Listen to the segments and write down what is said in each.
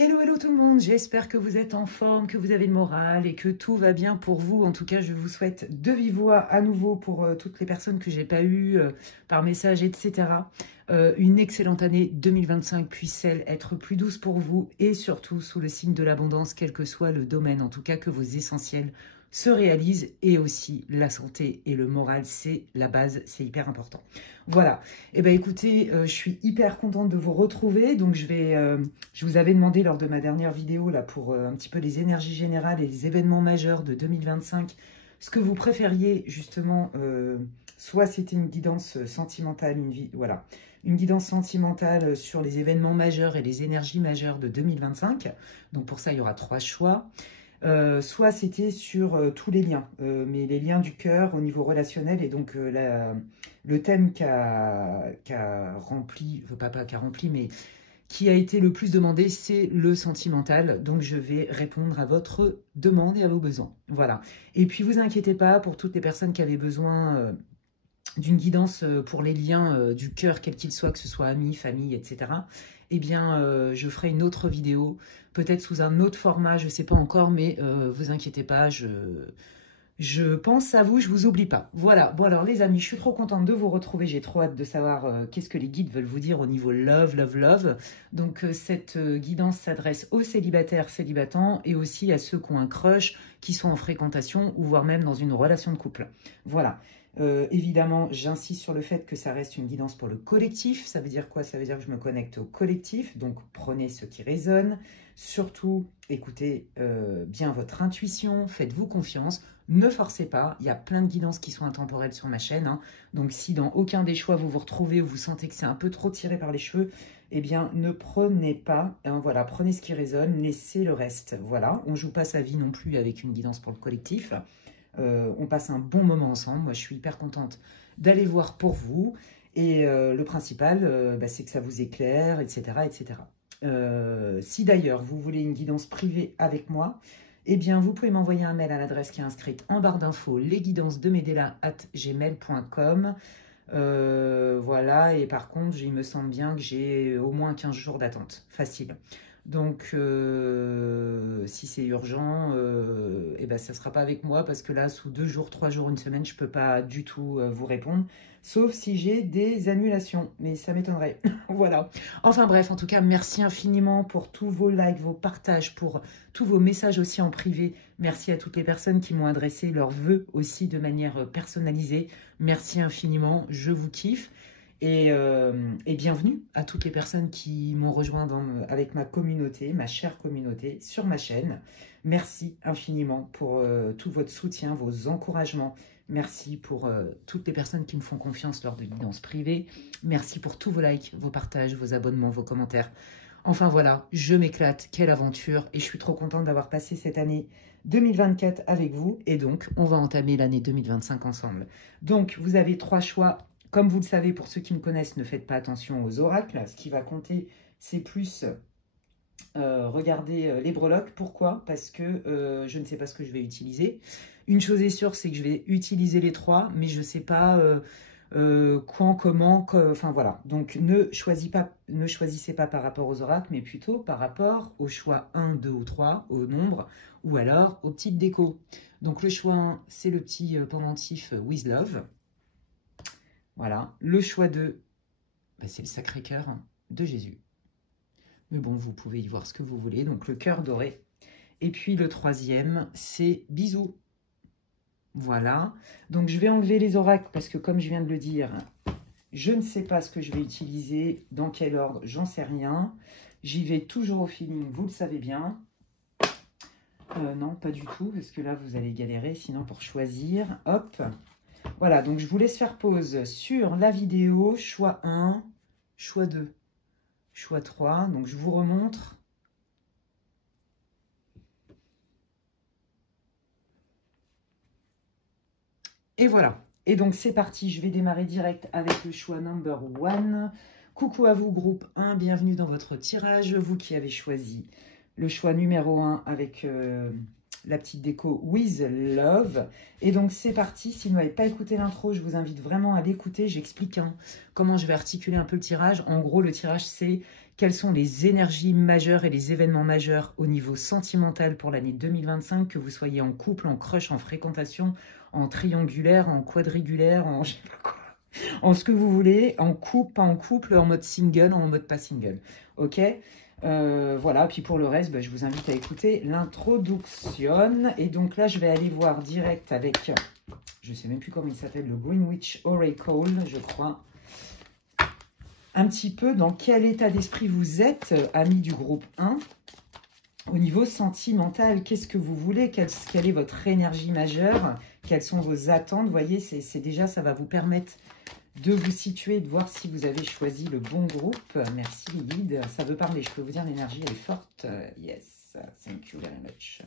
Hello, hello tout le monde, j'espère que vous êtes en forme, que vous avez le moral et que tout va bien pour vous. En tout cas, je vous souhaite de vive voix à nouveau pour toutes les personnes que j'ai pas eues par message, etc. Une excellente année 2025 puisse-elle être plus douce pour vous et surtout sous le signe de l'abondance, quel que soit le domaine, en tout cas que vos essentiels se réalisent et aussi la santé et le moral, c'est la base, c'est hyper important. Voilà, et ben écoutez, je suis hyper contente de vous retrouver, donc je vous avais demandé lors de ma dernière vidéo là pour un petit peu les énergies générales et les événements majeurs de 2025, ce que vous préfériez justement, soit c'était une guidance sentimentale, une guidance sentimentale sur les événements majeurs et les énergies majeures de 2025, donc pour ça il y aura 3 choix. Soit c'était sur tous les liens, mais les liens du cœur au niveau relationnel, et donc le thème qu'a rempli, pas qu'a rempli, mais qui a été le plus demandé, c'est le sentimental. Donc je vais répondre à votre demande et à vos besoins. Voilà. Et puis vous inquiétez pas pour toutes les personnes qui avaient besoin d'une guidance pour les liens du cœur, quels qu'ils soient, que ce soit amis, famille, etc. Eh bien, je ferai une autre vidéo, peut-être sous un autre format, je ne sais pas encore, mais vous inquiétez pas, je pense à vous, je vous oublie pas. Voilà, bon alors les amis, je suis trop contente de vous retrouver, j'ai trop hâte de savoir qu'est-ce que les guides veulent vous dire au niveau love, love, love. Donc cette guidance s'adresse aux célibataires, célibatants, et aussi à ceux qui ont un crush, qui sont en fréquentation, ou voire même dans une relation de couple. Voilà. Évidemment, j'insiste sur le fait que ça reste une guidance pour le collectif. Ça veut dire quoi? Ça veut dire que je me connecte au collectif. Donc, prenez ce qui résonne. Surtout, écoutez bien votre intuition. Faites-vous confiance. Ne forcez pas. Il y a plein de guidances qui sont intemporelles sur ma chaîne. Hein. Donc, si dans aucun des choix vous vous retrouvez ou vous sentez que c'est un peu trop tiré par les cheveux, eh bien, ne prenez pas. Hein, voilà, prenez ce qui résonne. Laissez le reste. Voilà. On ne joue pas sa vie non plus avec une guidance pour le collectif. On passe un bon moment ensemble. Moi, je suis hyper contente d'aller voir pour vous. Et le principal, c'est que ça vous éclaire, etc. etc. Si d'ailleurs, vous voulez une guidance privée avec moi, eh bien, vous pouvez m'envoyer un mail à l'adresse qui est inscrite en barre d'infos, lesguidancesdemedela@gmail.com. Voilà, et par contre, il me semble bien que j'ai au moins 15 jours d'attente. Facile. Donc, si c'est urgent, eh ben, ça ne sera pas avec moi parce que là, sous 2 jours, 3 jours, une semaine, je ne peux pas du tout vous répondre. Sauf si j'ai des annulations, mais ça m'étonnerait. Voilà. Enfin bref, en tout cas, merci infiniment pour tous vos likes, vos partages, pour tous vos messages aussi en privé. Merci à toutes les personnes qui m'ont adressé leurs vœux aussi de manière personnalisée. Merci infiniment, je vous kiffe. Et bienvenue à toutes les personnes qui m'ont rejoint avec ma communauté, ma chère communauté, sur ma chaîne. Merci infiniment pour tout votre soutien, vos encouragements. Merci pour toutes les personnes qui me font confiance lors de guidances privées. Merci pour tous vos likes, vos partages, vos abonnements, vos commentaires. Enfin voilà, je m'éclate, quelle aventure. Et je suis trop contente d'avoir passé cette année 2024 avec vous. Et donc, on va entamer l'année 2025 ensemble. Donc, vous avez 3 choix. Comme vous le savez, pour ceux qui me connaissent, ne faites pas attention aux oracles. Ce qui va compter, c'est plus regarder les breloques. Pourquoi? Parce que je ne sais pas ce que je vais utiliser. Une chose est sûre, c'est que je vais utiliser les 3, mais je ne sais pas quand, comment, enfin voilà. Donc ne choisissez pas par rapport aux oracles, mais plutôt par rapport au choix 1, 2 ou 3, au nombre, ou alors aux petites décos. Donc le choix 1, c'est le petit pendentif With Love. Voilà, le choix 2, c'est le Sacré-Cœur de Jésus. Mais bon, vous pouvez y voir ce que vous voulez. Donc, le cœur doré. Et puis, le 3e, c'est Bisous. Voilà. Donc, je vais enlever les oracles parce que, comme je viens de le dire, je ne sais pas ce que je vais utiliser. Dans quel ordre, j'en sais rien. J'y vais toujours au feeling, vous le savez bien. Non, pas du tout, parce que là, vous allez galérer, sinon, pour choisir. Hop. Voilà, donc je vous laisse faire pause sur la vidéo, choix 1, choix 2, choix 3. Donc je vous remontre. Et voilà. Et donc c'est parti, je vais démarrer direct avec le choix number 1. Coucou à vous, groupe 1, bienvenue dans votre tirage. Vous qui avez choisi le choix numéro 1 avec la petite déco With Love. Et donc c'est parti, si vous n'avez pas écouté l'intro, je vous invite vraiment à l'écouter. J'explique comment je vais articuler un peu le tirage. En gros, le tirage, c'est quelles sont les énergies majeures et les événements majeurs au niveau sentimental pour l'année 2025, que vous soyez en couple, en crush, en fréquentation, en triangulaire, en quadrigulaire, en je sais pas quoi, en ce que vous voulez, en couple, pas en couple, en mode single, en mode pas single. Ok, voilà, puis pour le reste, bah, je vous invite à écouter l'introduction. Et donc là, je vais aller voir direct avec, je ne sais même plus comment il s'appelle, le Greenwich Oracle, je crois. Un petit peu dans quel état d'esprit vous êtes, amis du groupe 1. Au niveau sentimental, qu'est-ce que vous voulez? Quelle est votre énergie majeure? Quelles sont vos attentes? Vous voyez, c'est déjà, ça va vous permettre de vous situer, de voir si vous avez choisi le bon groupe. Merci les guides. Ça veut parler, je peux vous dire, l'énergie, elle est forte. Yes, thank you very much.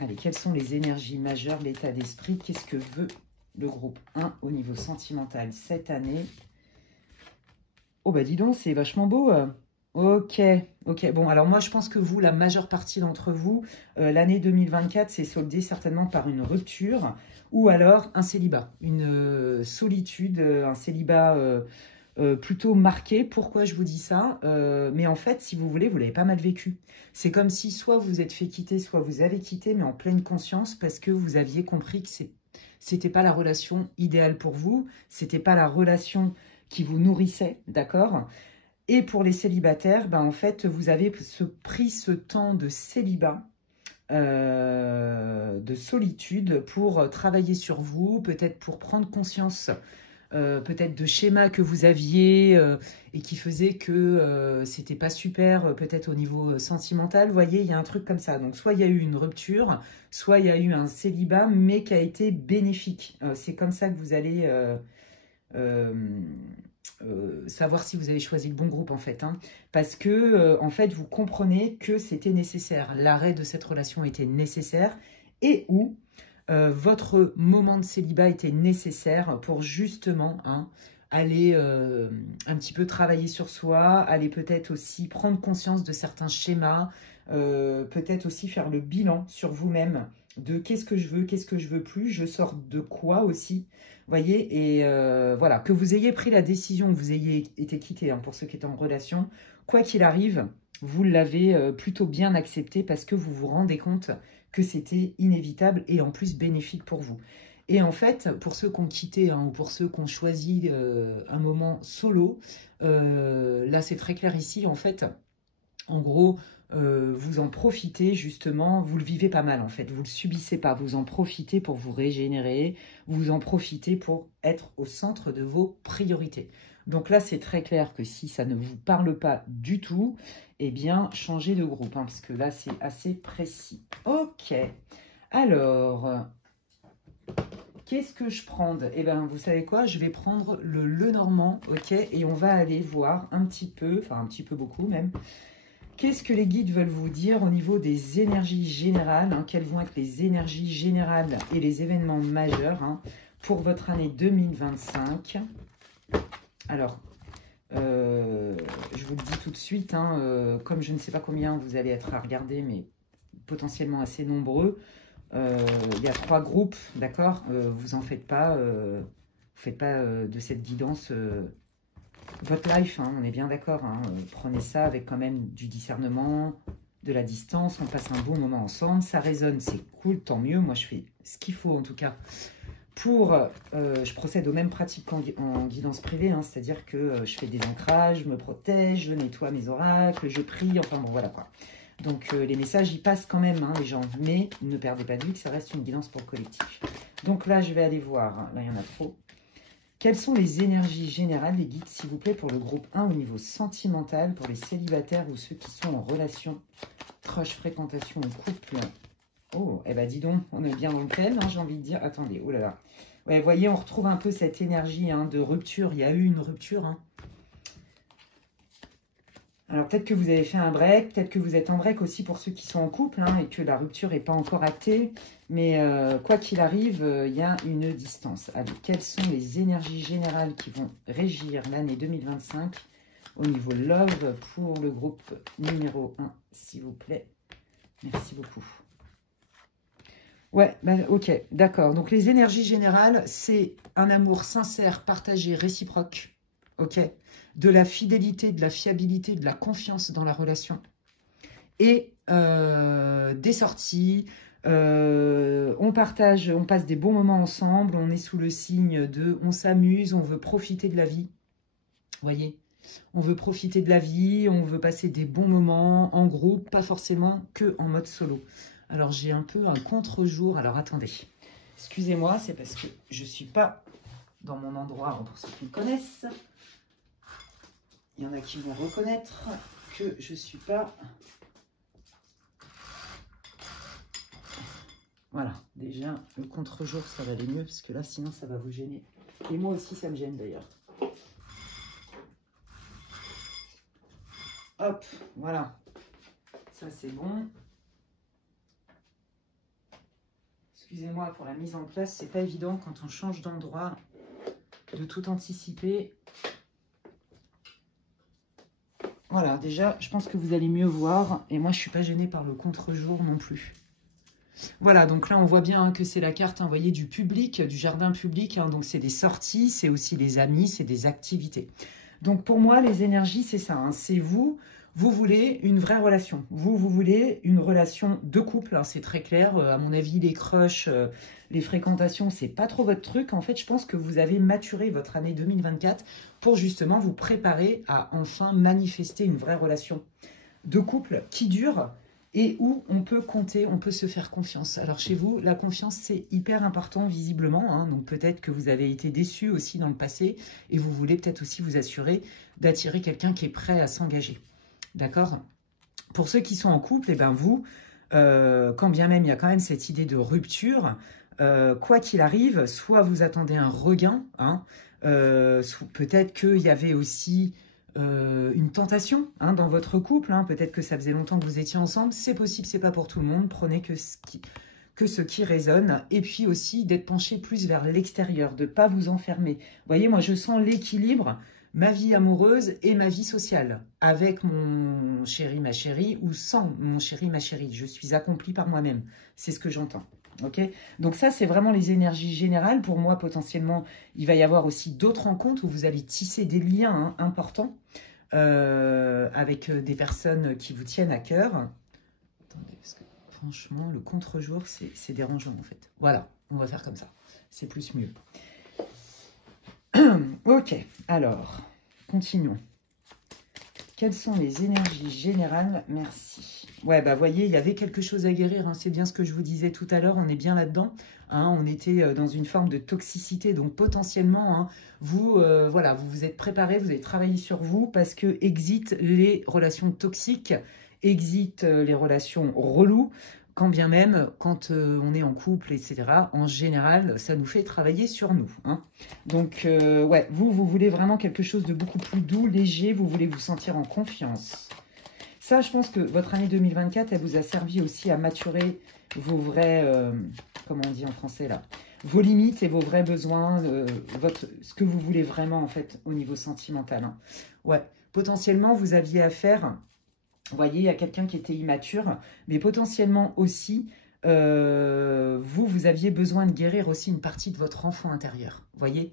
Allez, quelles sont les énergies majeures, l'état d'esprit? Qu'est-ce que veut le groupe 1 au niveau sentimental cette année? Oh bah dis donc, c'est vachement beau. Ok, ok. Bon, alors moi, je pense que vous, la majeure partie d'entre vous, l'année 2024, c'est soldé certainement par une rupture ou alors un célibat, une solitude, un célibat plutôt marqué. Pourquoi je vous dis ça? Mais en fait, si vous voulez, vous l'avez pas mal vécu. C'est comme si soit vous êtes fait quitter, soit vous avez quitté, mais en pleine conscience parce que vous aviez compris que c'était pas la relation idéale pour vous, c'était pas la relation qui vous nourrissait, d'accord? Et pour les célibataires, ben en fait, vous avez pris ce temps de célibat, de solitude pour travailler sur vous, peut-être pour prendre conscience peut-être de schémas que vous aviez et qui faisaient que c'était pas super, peut-être au niveau sentimental. Vous voyez, il y a un truc comme ça. Donc, soit il y a eu une rupture, soit il y a eu un célibat, mais qui a été bénéfique. C'est comme ça que vous allez savoir si vous avez choisi le bon groupe, en fait. Hein. Parce que, en fait, vous comprenez que c'était nécessaire. L'arrêt de cette relation était nécessaire et où votre moment de célibat était nécessaire pour justement aller un petit peu travailler sur soi, aller peut-être aussi prendre conscience de certains schémas, peut-être aussi faire le bilan sur vous-même de qu'est-ce que je veux plus, je sors de quoi aussi, voyez, et voilà, que vous ayez pris la décision, que vous ayez été quitté, pour ceux qui étaient en relation, quoi qu'il arrive, vous l'avez plutôt bien accepté parce que vous vous rendez compte que c'était inévitable et en plus bénéfique pour vous. Et en fait, pour ceux qui ont quitté ou pour ceux qui ont choisi un moment solo, là c'est très clair ici, en fait, en gros, vous en profitez justement, vous le vivez pas mal en fait, vous le subissez pas, vous en profitez pour vous régénérer, vous en profitez pour être au centre de vos priorités. Donc là, c'est très clair que si ça ne vous parle pas du tout, eh bien, changez de groupe, parce que là, c'est assez précis. Ok, alors, qu'est-ce que je prends? Eh bien, vous savez quoi? Je vais prendre le Lenormand, ok? Et on va aller voir un petit peu, enfin un petit peu beaucoup même, qu'est-ce que les guides veulent vous dire au niveau des énergies générales, quelles vont être les énergies générales et les événements majeurs pour votre année 2025. Alors, je vous le dis tout de suite, comme je ne sais pas combien vous allez être à regarder, mais potentiellement assez nombreux, il y a 3 groupes, d'accord? Vous en faites pas, de cette guidance votre life, on est bien d'accord. Prenez ça avec quand même du discernement, de la distance, on passe un bon moment ensemble, ça résonne, c'est cool, tant mieux. Moi, je fais ce qu'il faut en tout cas. Je procède aux mêmes pratiques qu'en guidance privée, c'est-à-dire que je fais des ancrages, je me protège, je nettoie mes oracles, je prie, enfin bon, voilà quoi. Donc, les messages, ils passent quand même, les gens, mais ne perdez pas de vue que ça reste une guidance pour le collectif. Donc là, je vais aller voir, là, il y en a trop. Quelles sont les énergies générales, les guides, s'il vous plaît, pour le groupe 1 au niveau sentimental, pour les célibataires ou ceux qui sont en relation, crush, fréquentation ou couple? Oh, eh ben dis donc, on est bien dans le thème, j'ai envie de dire. Attendez, oh là là. Ouais, vous voyez, on retrouve un peu cette énergie de rupture. Il y a eu une rupture. Alors, peut-être que vous avez fait un break, peut-être que vous êtes en break aussi pour ceux qui sont en couple et que la rupture n'est pas encore actée. Mais quoi qu'il arrive, il y a une distance. Allez, quelles sont les énergies générales qui vont régir l'année 2025 au niveau love pour le groupe numéro 1, s'il vous plaît? Merci beaucoup. Ouais, ok, d'accord. Donc, les énergies générales, c'est un amour sincère, partagé, réciproque. ok? De la fidélité, de la fiabilité, de la confiance dans la relation. Et des sorties, on partage, on passe des bons moments ensemble, on est sous le signe de on s'amuse, on veut profiter de la vie. Vous voyez? On veut profiter de la vie, on veut passer des bons moments en groupe, pas forcément que en mode solo. Alors, j'ai un peu un contre-jour. Alors, attendez. Excusez-moi, c'est parce que je ne suis pas dans mon endroit, pour ceux qui me connaissent. Il y en a qui vont reconnaître que je ne suis pas... Voilà, déjà, le contre-jour, ça va aller mieux, parce que là, sinon, ça va vous gêner. Et moi aussi, ça me gêne, d'ailleurs. Hop, voilà. Ça, c'est bon. Excusez-moi pour la mise en place, c'est pas évident quand on change d'endroit de tout anticiper. Voilà, déjà, je pense que vous allez mieux voir. Et moi, je suis pas gênée par le contre-jour non plus. Voilà, donc là, on voit bien que c'est la carte, vous voyez, du public, du jardin public. Hein, donc, c'est des sorties, c'est aussi les amis, c'est des activités. Donc, pour moi, les énergies, c'est ça. Hein, c'est vous. Vous voulez une vraie relation. Vous voulez une relation de couple. Hein, c'est très clair. À mon avis, les crushs, les fréquentations, c'est pas trop votre truc. En fait, je pense que vous avez maturé votre année 2024 pour justement vous préparer à enfin manifester une vraie relation de couple qui dure et où on peut compter, on peut se faire confiance. Alors chez vous, la confiance, c'est hyper important visiblement. Hein, donc peut-être que vous avez été déçu aussi dans le passé et vous voulez peut-être aussi vous assurer d'attirer quelqu'un qui est prêt à s'engager. D'accord? Pour ceux qui sont en couple, et ben vous, quand bien même il y a quand même cette idée de rupture, quoi qu'il arrive, soit vous attendez un regain, hein, peut-être qu'il y avait aussi une tentation hein, dans votre couple, hein, peut-être que ça faisait longtemps que vous étiez ensemble, c'est possible, c'est pas pour tout le monde, prenez que ce qui résonne, et puis aussi d'être penché plus vers l'extérieur, de ne pas vous enfermer. Vous voyez, moi je sens l'équilibre, ma vie amoureuse et ma vie sociale, avec mon chéri, ma chérie, ou sans mon chéri, ma chérie. Je suis accomplie par moi-même, c'est ce que j'entends. Okay, donc ça, c'est vraiment les énergies générales. Pour moi, potentiellement, il va y avoir aussi d'autres rencontres où vous allez tisser des liens hein, importants avec des personnes qui vous tiennent à cœur. Attendez, parce que franchement, le contre-jour, c'est dérangeant en fait. Voilà, on va faire comme ça. C'est plus mieux. Ok, alors, continuons. Quelles sont les énergies générales? Merci. Ouais, bah voyez, il y avait quelque chose à guérir. Hein. C'est bien ce que je vous disais tout à l'heure. On est bien là-dedans. Hein. On était dans une forme de toxicité. Donc potentiellement, hein, vous, voilà, vous vous êtes préparé, vous avez travaillé sur vous parce que exit les relations toxiques, exit les relations reloues. Quand bien même, quand on est en couple, etc., en général, ça nous fait travailler sur nous. Hein. Donc, ouais, vous voulez vraiment quelque chose de beaucoup plus doux, léger, vous voulez vous sentir en confiance. Ça, je pense que votre année 2024, elle vous a servi aussi à maturer vos vrais, comment on dit en français là, vos limites et vos vrais besoins, ce que vous voulez vraiment, en fait, au niveau sentimental. Hein. Ouais, potentiellement, vous aviez affaire... Vous voyez, il y a quelqu'un qui était immature, mais potentiellement aussi, vous aviez besoin de guérir aussi une partie de votre enfant intérieur. Vous voyez,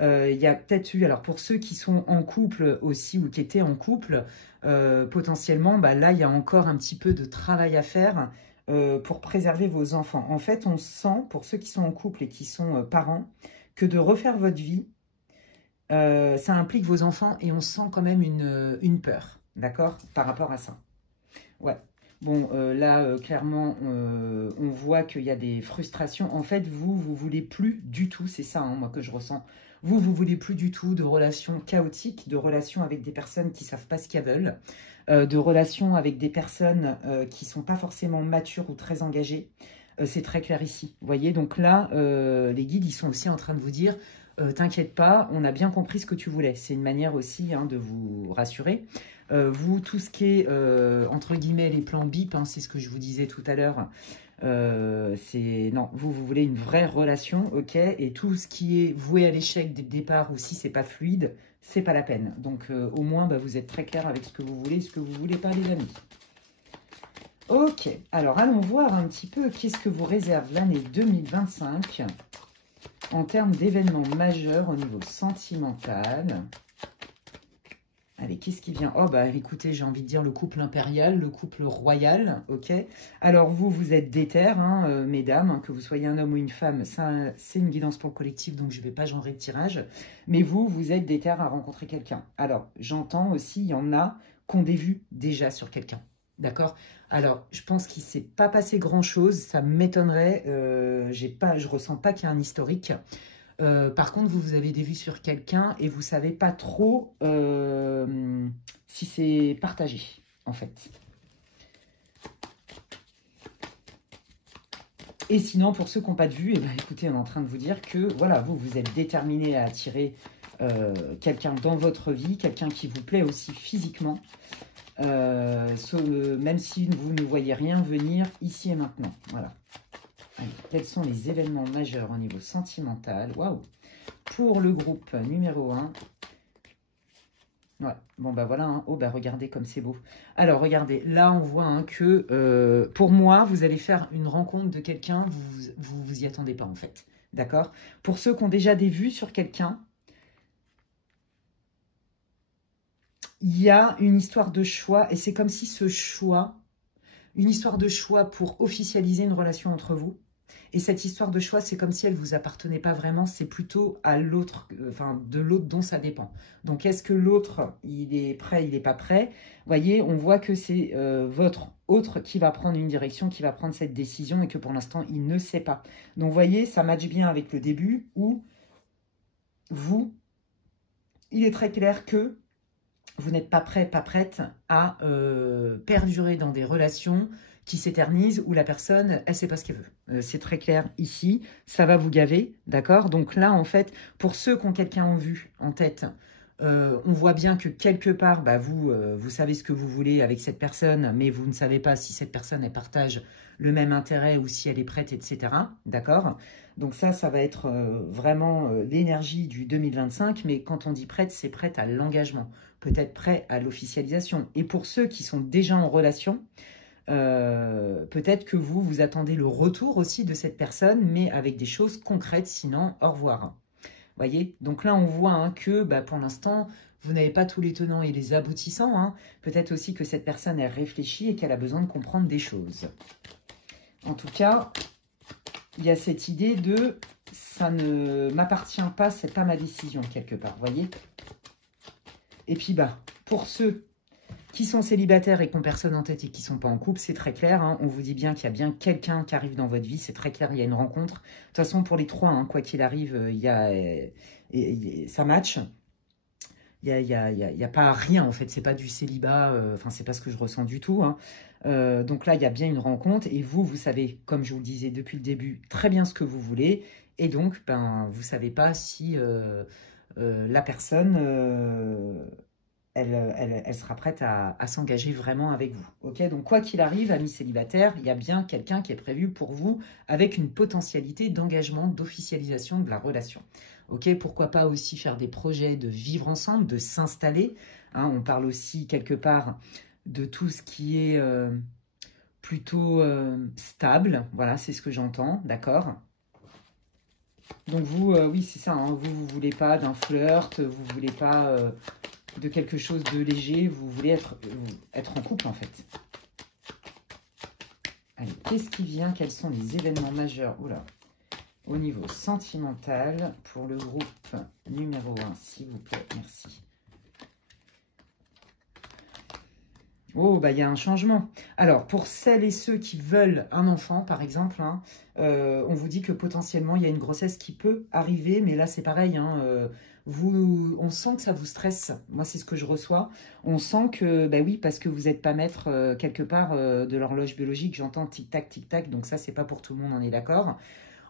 il y a peut-être eu, alors pour ceux qui sont en couple aussi ou qui étaient en couple, potentiellement, bah là, il y a encore un petit peu de travail à faire pour préserver vos enfants. En fait, on sent, pour ceux qui sont en couple et qui sont parents, que de refaire votre vie, ça implique vos enfants et on sent quand même une peur. D'accord? Par rapport à ça. Ouais. Bon, là, clairement, on voit qu'il y a des frustrations. En fait, vous voulez plus du tout, c'est ça, hein, moi, que je ressens. Vous voulez plus du tout de relations chaotiques, de relations avec des personnes qui ne savent pas ce qu'elles veulent, de relations avec des personnes qui ne sont pas forcément matures ou très engagées. C'est très clair ici. Vous voyez, donc là, les guides, ils sont aussi en train de vous dire... t'inquiète pas, on a bien compris ce que tu voulais. C'est une manière aussi hein, de vous rassurer. Vous, tout ce qui est, entre guillemets, les plans BIP, hein, c'est ce que je vous disais tout à l'heure. Non, vous voulez une vraie relation, ok. Et tout ce qui est voué à l'échec dès le départ ou si c'est pas fluide, c'est pas la peine. Donc, au moins, bah, vous êtes très clair avec ce que vous voulez et ce que vous voulez pas, les amis. Ok, alors allons voir un petit peu qu'est-ce que vous réserve l'année 2025 en termes d'événements majeurs au niveau sentimental. Allez, qu'est-ce qui vient? Oh, bah écoutez, j'ai envie de dire le couple impérial, le couple royal, ok? Alors, vous êtes déter, hein, mesdames, hein, que vous soyez un homme ou une femme, ça, c'est une guidance pour le collectif, donc je ne vais pas genrer le tirage. Mais vous êtes déter à rencontrer quelqu'un. Alors, j'entends aussi, il y en a qui ont des vues déjà sur quelqu'un, d'accord? Alors, je pense qu'il ne s'est pas passé grand-chose, ça m'étonnerait, je ressens pas qu'il y a un historique. Par contre, vous avez des vues sur quelqu'un et vous ne savez pas trop si c'est partagé, en fait. Et sinon, pour ceux qui n'ont pas de vue, eh ben, écoutez, on est en train de vous dire que voilà, vous êtes déterminé à attirer quelqu'un dans votre vie, quelqu'un qui vous plaît aussi physiquement, même si vous ne voyez rien venir ici et maintenant. Voilà. Allez, quels sont les événements majeurs au niveau sentimental? Waouh! Pour le groupe numéro 1. Ouais, bon bah voilà, hein. Oh bah regardez comme c'est beau. Alors regardez, là on voit hein, que pour moi, vous allez faire une rencontre de quelqu'un, vous y attendez pas en fait. D'accord? Pour ceux qui ont déjà des vues sur quelqu'un, il y a une histoire de choix et c'est comme si ce choix, une histoire de choix pour officialiser une relation entre vous. Et cette histoire de choix, c'est comme si elle ne vous appartenait pas vraiment, c'est plutôt à l'autre, enfin de l'autre dont ça dépend. Donc est-ce que l'autre, il est prêt, il n'est pas prêt? Vous voyez, on voit que c'est votre autre qui va prendre une direction, qui va prendre cette décision et que pour l'instant, il ne sait pas. Donc vous voyez, ça matche bien avec le début où vous, il est très clair que vous n'êtes pas prêt, pas prête à perdurer dans des relations qui s'éternisent où la personne, elle ne sait pas ce qu'elle veut. C'est très clair ici, ça va vous gaver, d'accord? Donc là, en fait, pour ceux qui ont quelqu'un en vue, en tête, on voit bien que quelque part, bah, vous savez ce que vous voulez avec cette personne, mais vous ne savez pas si cette personne, elle partage le même intérêt ou si elle est prête, etc. D'accord? Donc ça va être vraiment l'énergie du 2025, mais quand on dit prête, c'est prête à l'engagement, peut-être prêt à l'officialisation. Et pour ceux qui sont déjà en relation, peut-être que vous attendez le retour aussi de cette personne, mais avec des choses concrètes, sinon au revoir. Voyez, donc là on voit hein, que bah, pour l'instant, vous n'avez pas tous les tenants et les aboutissants. Hein. Peut-être aussi que cette personne elle réfléchit et qu'elle a besoin de comprendre des choses. En tout cas, il y a cette idée de ça ne m'appartient pas, c'est pas ma décision quelque part, voyez. Et puis bah, pour ceux qui sont célibataires et qui n'ont personne en tête et qui ne sont pas en couple, c'est très clair. Hein. On vous dit bien qu'il y a bien quelqu'un qui arrive dans votre vie. C'est très clair, il y a une rencontre. De toute façon, pour les trois, hein, quoi qu'il arrive, ça match. Il y a pas rien, en fait. C'est pas du célibat. Enfin, c'est pas ce que je ressens du tout. Hein. Donc là, il y a bien une rencontre. Et vous savez, comme je vous le disais depuis le début, très bien ce que vous voulez. Et donc, ben, vous ne savez pas si la personne... Elle sera prête à s'engager vraiment avec vous. Ok, donc quoi qu'il arrive, amis célibataires, il y a bien quelqu'un qui est prévu pour vous avec une potentialité d'engagement, d'officialisation de la relation. Ok, pourquoi pas aussi faire des projets de vivre ensemble, de s'installer. Hein, on parle aussi quelque part de tout ce qui est plutôt stable. Voilà, c'est ce que j'entends, d'accord? Donc vous, oui, c'est ça, hein, vous voulez pas d'un flirt, vous voulez pas... de quelque chose de léger, vous voulez être en couple en fait. Allez, qu'est-ce qui vient? Quels sont les événements majeurs au niveau sentimental pour le groupe numéro 1, s'il vous plaît, merci. Oh, bah il y a un changement. Alors, pour celles et ceux qui veulent un enfant, par exemple, hein, on vous dit que potentiellement, il y a une grossesse qui peut arriver, mais là, c'est pareil, hein, on sent que ça vous stresse. Moi, c'est ce que je reçois. On sent que, bah oui, parce que vous n'êtes pas maître quelque part de l'horloge biologique. J'entends tic-tac, tic-tac. Donc ça, c'est pas pour tout le monde, on est d'accord.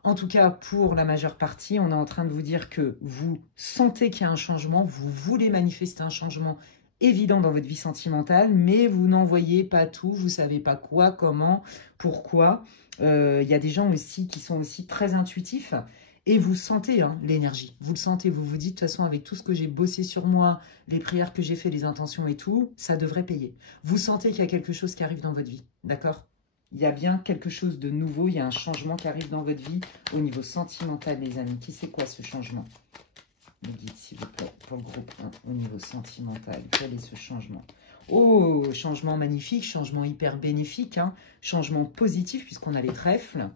En tout cas, pour la majeure partie, on est en train de vous dire que vous sentez qu'il y a un changement. Vous voulez manifester un changement évident dans votre vie sentimentale, mais vous n'en voyez pas tout. Vous savez pas quoi, comment, pourquoi. Il y a des gens aussi qui sont aussi très intuitifs. Et vous sentez hein, l'énergie, vous le sentez, vous vous dites, de toute façon, avec tout ce que j'ai bossé sur moi, les prières que j'ai fait, les intentions et tout, ça devrait payer. Vous sentez qu'il y a quelque chose qui arrive dans votre vie, d'accord? Il y a bien quelque chose de nouveau, il y a un changement qui arrive dans votre vie au niveau sentimental, les amis. Qui c'est quoi ce changement? me dites s'il vous plaît, pour le groupe 1, au niveau sentimental, quel est ce changement? Oh, changement magnifique, changement hyper bénéfique, hein, changement positif puisqu'on a les trèfles.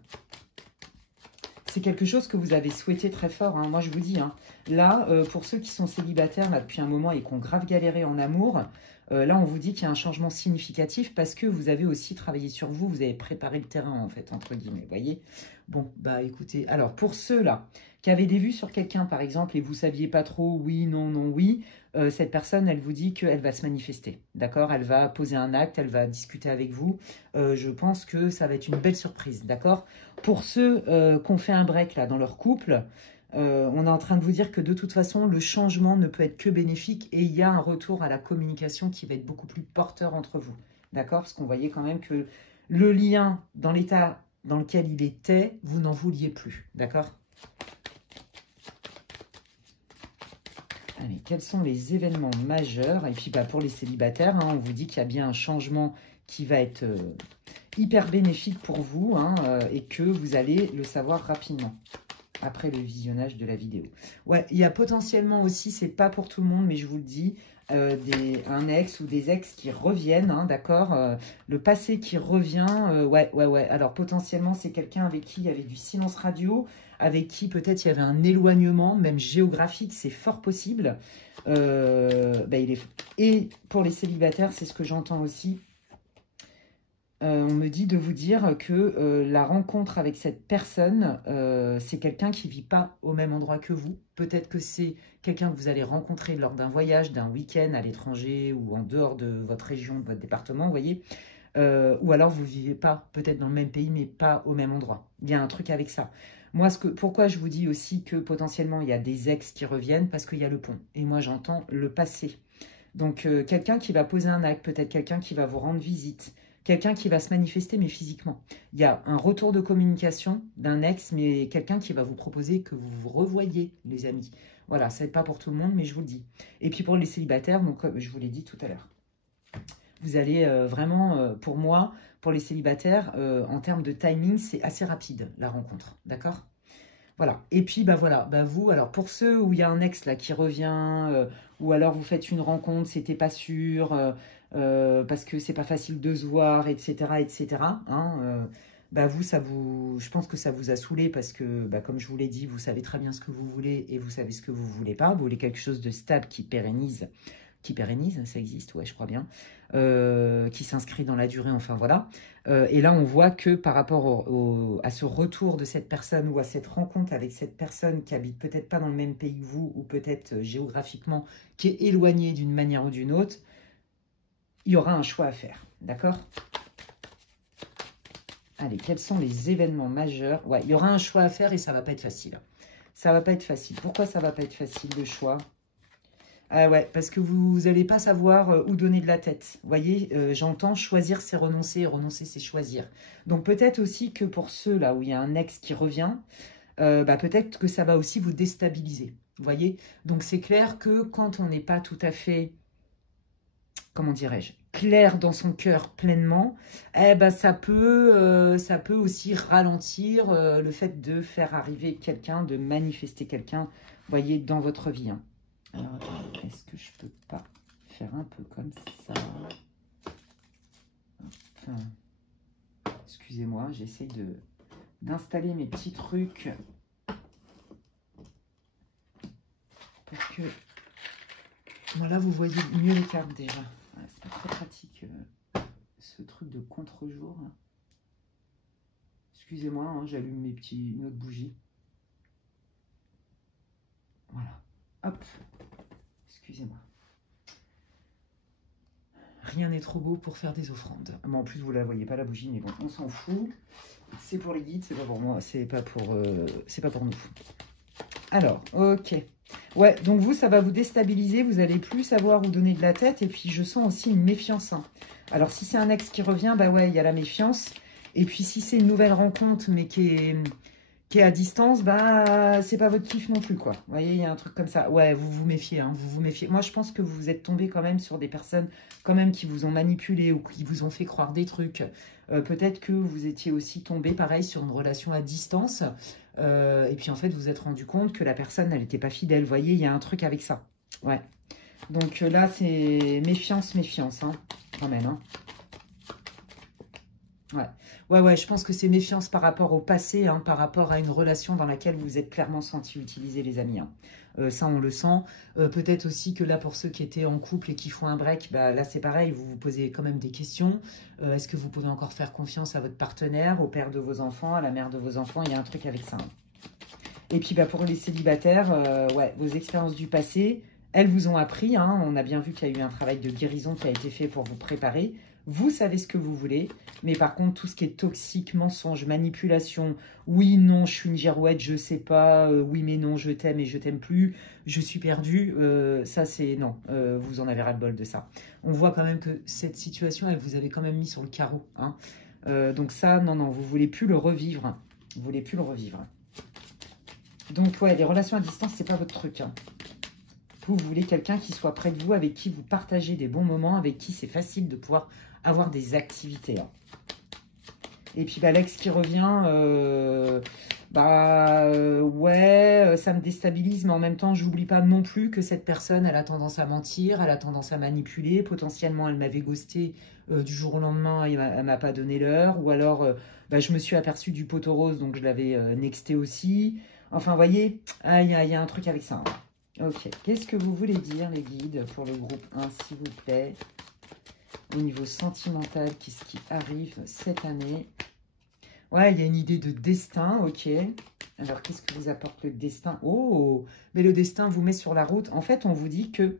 C'est quelque chose que vous avez souhaité très fort, hein. Moi je vous dis, hein, là, pour ceux qui sont célibataires là, depuis un moment et qui ont grave galéré en amour, là on vous dit qu'il y a un changement significatif parce que vous avez aussi travaillé sur vous, vous avez préparé le terrain en fait, entre guillemets, vous voyez. Bon, bah écoutez, alors pour ceux là qui avaient des vues sur quelqu'un par exemple et vous saviez pas trop oui, non, non, oui, cette personne elle vous dit qu'elle va se manifester, d'accord? Elle va poser un acte, elle va discuter avec vous, je pense que ça va être une belle surprise, d'accord? Pour ceux qui ont fait un break là dans leur couple, on est en train de vous dire que de toute façon, le changement ne peut être que bénéfique et il y a un retour à la communication qui va être beaucoup plus porteur entre vous. D'accord? Parce qu'on voyait quand même que le lien dans l'état dans lequel il était, vous n'en vouliez plus. D'accord? Allez, quels sont les événements majeurs? Et puis bah, pour les célibataires, hein, on vous dit qu'il y a bien un changement qui va être hyper bénéfique pour vous, hein, et que vous allez le savoir rapidement après le visionnage de la vidéo. Ouais, il y a potentiellement aussi, c'est pas pour tout le monde, mais je vous le dis, un ex ou des ex qui reviennent, hein, d'accord, le passé qui revient, ouais. Alors potentiellement, c'est quelqu'un avec qui il y avait du silence radio, avec qui peut-être il y avait un éloignement, même géographique, c'est fort possible. Et pour les célibataires, c'est ce que j'entends aussi. On me dit de vous dire que la rencontre avec cette personne, c'est quelqu'un qui ne vit pas au même endroit que vous. Peut-être que c'est quelqu'un que vous allez rencontrer lors d'un voyage, d'un week-end à l'étranger ou en dehors de votre région, de votre département, vous voyez. Ou alors vous ne vivez pas, peut-être dans le même pays, mais pas au même endroit. Il y a un truc avec ça. Moi, pourquoi je vous dis aussi que potentiellement il y a des ex qui reviennent, parce qu'il y a le pont. Et moi, j'entends le passé. Donc, quelqu'un qui va poser un acte, peut-être quelqu'un qui va vous rendre visite, quelqu'un qui va se manifester, mais physiquement. Il y a un retour de communication d'un ex, mais quelqu'un qui va vous proposer que vous vous revoyez, les amis. Voilà, ça n'est pas pour tout le monde, mais je vous le dis. Et puis pour les célibataires, donc, comme je vous l'ai dit tout à l'heure, vous allez vraiment, pour moi, pour les célibataires, en termes de timing, c'est assez rapide, la rencontre. D'accord ? Voilà. Et puis, bah voilà, bah vous, alors pour ceux où il y a un ex là qui revient, ou alors vous faites une rencontre, c'était pas sûr, parce que c'est pas facile de se voir, etc., hein, bah vous, je pense que ça vous a saoulé parce que, bah, comme je vous l'ai dit, vous savez très bien ce que vous voulez et vous savez ce que vous voulez pas. Vous voulez quelque chose de stable qui pérennise, ça existe, ouais, je crois bien, qui s'inscrit dans la durée, enfin voilà. Et là, on voit que par rapport à ce retour de cette personne ou à cette rencontre avec cette personne qui habite peut-être pas dans le même pays que vous ou peut-être géographiquement, qui est éloignée d'une manière ou d'une autre, il y aura un choix à faire, d'accord? Allez, quels sont les événements majeurs? Ouais, il y aura un choix à faire et ça va pas être facile. Ça va pas être facile. Pourquoi ça va pas être facile, le choix? Ah ouais, parce que vous n'allez pas savoir où donner de la tête. Vous voyez, j'entends choisir, c'est renoncer, et renoncer, c'est choisir. Donc peut-être aussi que pour ceux là où il y a un ex qui revient, bah, peut-être que ça va aussi vous déstabiliser. Vous voyez? Donc c'est clair que quand on n'est pas tout à fait, comment dirais-je, clair dans son cœur pleinement, eh ben, ça peut aussi ralentir le fait de faire arriver quelqu'un, de manifester quelqu'un, vous voyez, dans votre vie, hein. Alors, attendez, est-ce que je peux pas faire un peu comme ça? Enfin, excusez-moi, j'essaie d'installer mes petits trucs pour que... Voilà, vous voyez mieux les cartes déjà. Ouais, c'est pas très pratique, ce truc de contre-jour. Excusez-moi, hein, j'allume une autre bougie. Voilà, hop. Excusez-moi. Rien n'est trop beau pour faire des offrandes. Mais en plus, vous la voyez pas la bougie, mais bon, on s'en fout. C'est pour les guides, c'est pas pour moi, c'est pas pour nous. Alors, ok. Ouais, donc vous, ça va vous déstabiliser, vous allez plus savoir où donner de la tête, et puis je sens aussi une méfiance, hein. Alors, si c'est un ex qui revient, bah ouais, il y a la méfiance. Et puis, si c'est une nouvelle rencontre, mais qui est à distance, bah, c'est pas votre kiff non plus, quoi. Vous voyez, il y a un truc comme ça. Ouais, vous vous méfiez, hein, vous vous méfiez. Moi, je pense que vous êtes tombé quand même sur des personnes quand même qui vous ont manipulé ou qui vous ont fait croire des trucs. Peut-être que vous étiez aussi tombé, pareil, sur une relation à distance Et puis en fait, vous vous êtes rendu compte que la personne, elle n'était pas fidèle. Vous voyez, il y a un truc avec ça. Ouais. Donc là, c'est méfiance, méfiance, hein, quand même. Hein. Ouais, je pense que c'est méfiance par rapport au passé, hein, par rapport à une relation dans laquelle vous vous êtes clairement senti utiliser, les amis. Hein. Ça, on le sent. Peut-être aussi que là, pour ceux qui étaient en couple et qui font un break, bah, là, c'est pareil, vous vous posez quand même des questions. Est-ce que vous pouvez encore faire confiance à votre partenaire, au père de vos enfants, à la mère de vos enfants? Il y a un truc avec ça. Hein. Et puis, bah, pour les célibataires, ouais, vos expériences du passé, elles vous ont appris. Hein. On a bien vu qu'il y a eu un travail de guérison qui a été fait pour vous préparer. Vous savez ce que vous voulez, mais par contre, tout ce qui est toxique, mensonge, manipulation, oui, non, je suis une girouette, je sais pas, oui, mais non, je t'aime et je t'aime plus, je suis perdue, ça c'est non, vous en avez ras-le-bol de ça. On voit quand même que cette situation, elle vous avait quand même mis sur le carreau. Hein. Donc ça, non, vous voulez plus le revivre. Vous voulez plus le revivre. Donc ouais, les relations à distance, c'est pas votre truc. Hein. Vous voulez quelqu'un qui soit près de vous, avec qui vous partagez des bons moments, avec qui c'est facile de pouvoir avoir des activités. Hein. Et puis bah, l'ex qui revient, ouais, ça me déstabilise, mais en même temps, j'oublie pas non plus que cette personne, elle a tendance à mentir, elle a tendance à manipuler. Potentiellement, elle m'avait ghosté du jour au lendemain, elle m'a pas donné l'heure. Ou alors, je me suis aperçue du poteau rose, donc je l'avais nexté aussi. Enfin, vous voyez, il y a un truc avec ça. Hein. Ok, qu'est-ce que vous voulez dire, les guides, pour le groupe 1, s'il vous plaît? Au niveau sentimental, qu'est-ce qui arrive cette année? Ouais, il y a une idée de destin, ok. Alors, qu'est-ce que vous apporte le destin? Oh, mais le destin vous met sur la route. En fait, on vous dit que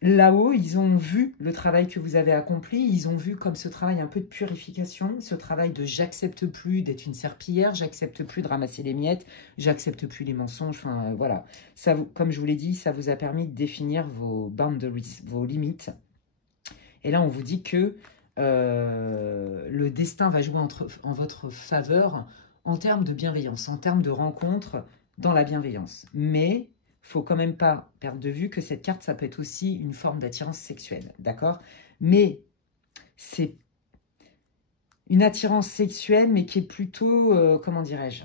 là-haut, ils ont vu le travail que vous avez accompli. Ils ont vu comme ce travail un peu de purification, ce travail de j'accepte plus d'être une serpillière, j'accepte plus de ramasser les miettes, j'accepte plus les mensonges. Enfin, voilà. Ça, comme je vous l'ai dit, ça vous a permis de définir vos boundaries, vos limites. Et là, on vous dit que le destin va jouer en votre faveur en termes de bienveillance, en termes de rencontre dans la bienveillance. Mais il faut quand même pas perdre de vue que cette carte, ça peut être aussi une forme d'attirance sexuelle, d'accord? Mais c'est une attirance sexuelle, mais qui est plutôt, comment dirais-je?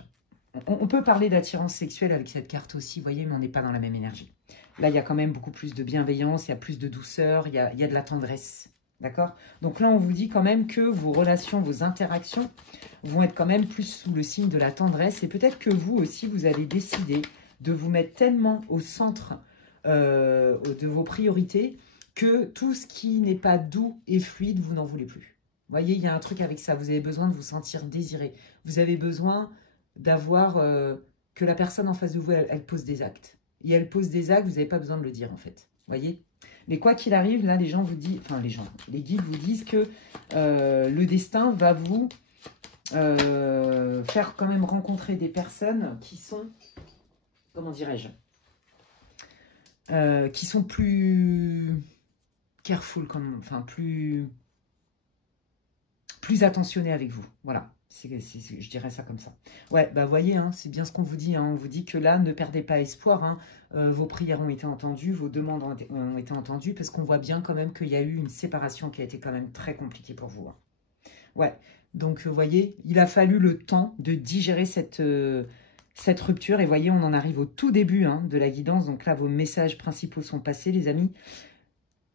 On peut parler d'attirance sexuelle avec cette carte aussi, vous voyez, mais on n'est pas dans la même énergie. Là, il y a quand même beaucoup plus de bienveillance, il y a plus de douceur, il y a de la tendresse. D'accord? Donc là, on vous dit quand même que vos relations, vos interactions vont être quand même plus sous le signe de la tendresse. Et peut-être que vous aussi, vous avez décidé de vous mettre tellement au centre de vos priorités que tout ce qui n'est pas doux et fluide, vous n'en voulez plus. Vous voyez, il y a un truc avec ça. Vous avez besoin de vous sentir désiré. Vous avez besoin d'avoir que la personne en face de vous, elle pose des actes. Et elle pose des actes, vous n'avez pas besoin de le dire en fait. Vous voyez? Mais quoi qu'il arrive, là, les gens vous disent, enfin les guides vous disent que le destin va vous faire quand même rencontrer des personnes qui sont, comment dirais-je, qui sont plus careful, enfin plus attentionnées avec vous. Voilà. Je dirais ça comme ça. Ouais, bah voyez, hein, c'est bien ce qu'on vous dit. Hein. On vous dit que là, ne perdez pas espoir. Hein. Vos prières ont été entendues, vos demandes ont été entendues, parce qu'on voit bien quand même qu'il y a eu une séparation qui a été quand même très compliquée pour vous. Hein. Ouais, donc vous voyez, il a fallu le temps de digérer cette rupture. Et voyez, on en arrive au tout début hein, de la guidance. Donc là, vos messages principaux sont passés, les amis.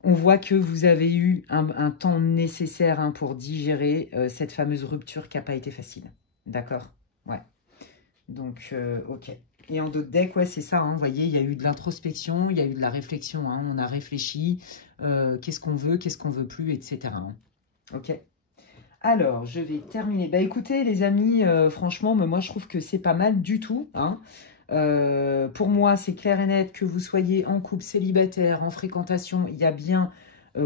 On voit que vous avez eu un temps nécessaire hein, pour digérer cette fameuse rupture qui n'a pas été facile. D'accord? Ouais. Donc, ok. Et en d'autres decks, ouais, c'est ça. Hein, vous voyez, il y a eu de l'introspection, il y a eu de la réflexion. Hein, on a réfléchi. Qu'est-ce qu'on veut plus, etc. Hein. Ok. Alors, je vais terminer. Bah écoutez, les amis, franchement, moi, je trouve que c'est pas mal du tout. Hein. Pour moi, c'est clair et net que vous soyez en couple, célibataire, en fréquentation, il y a bien,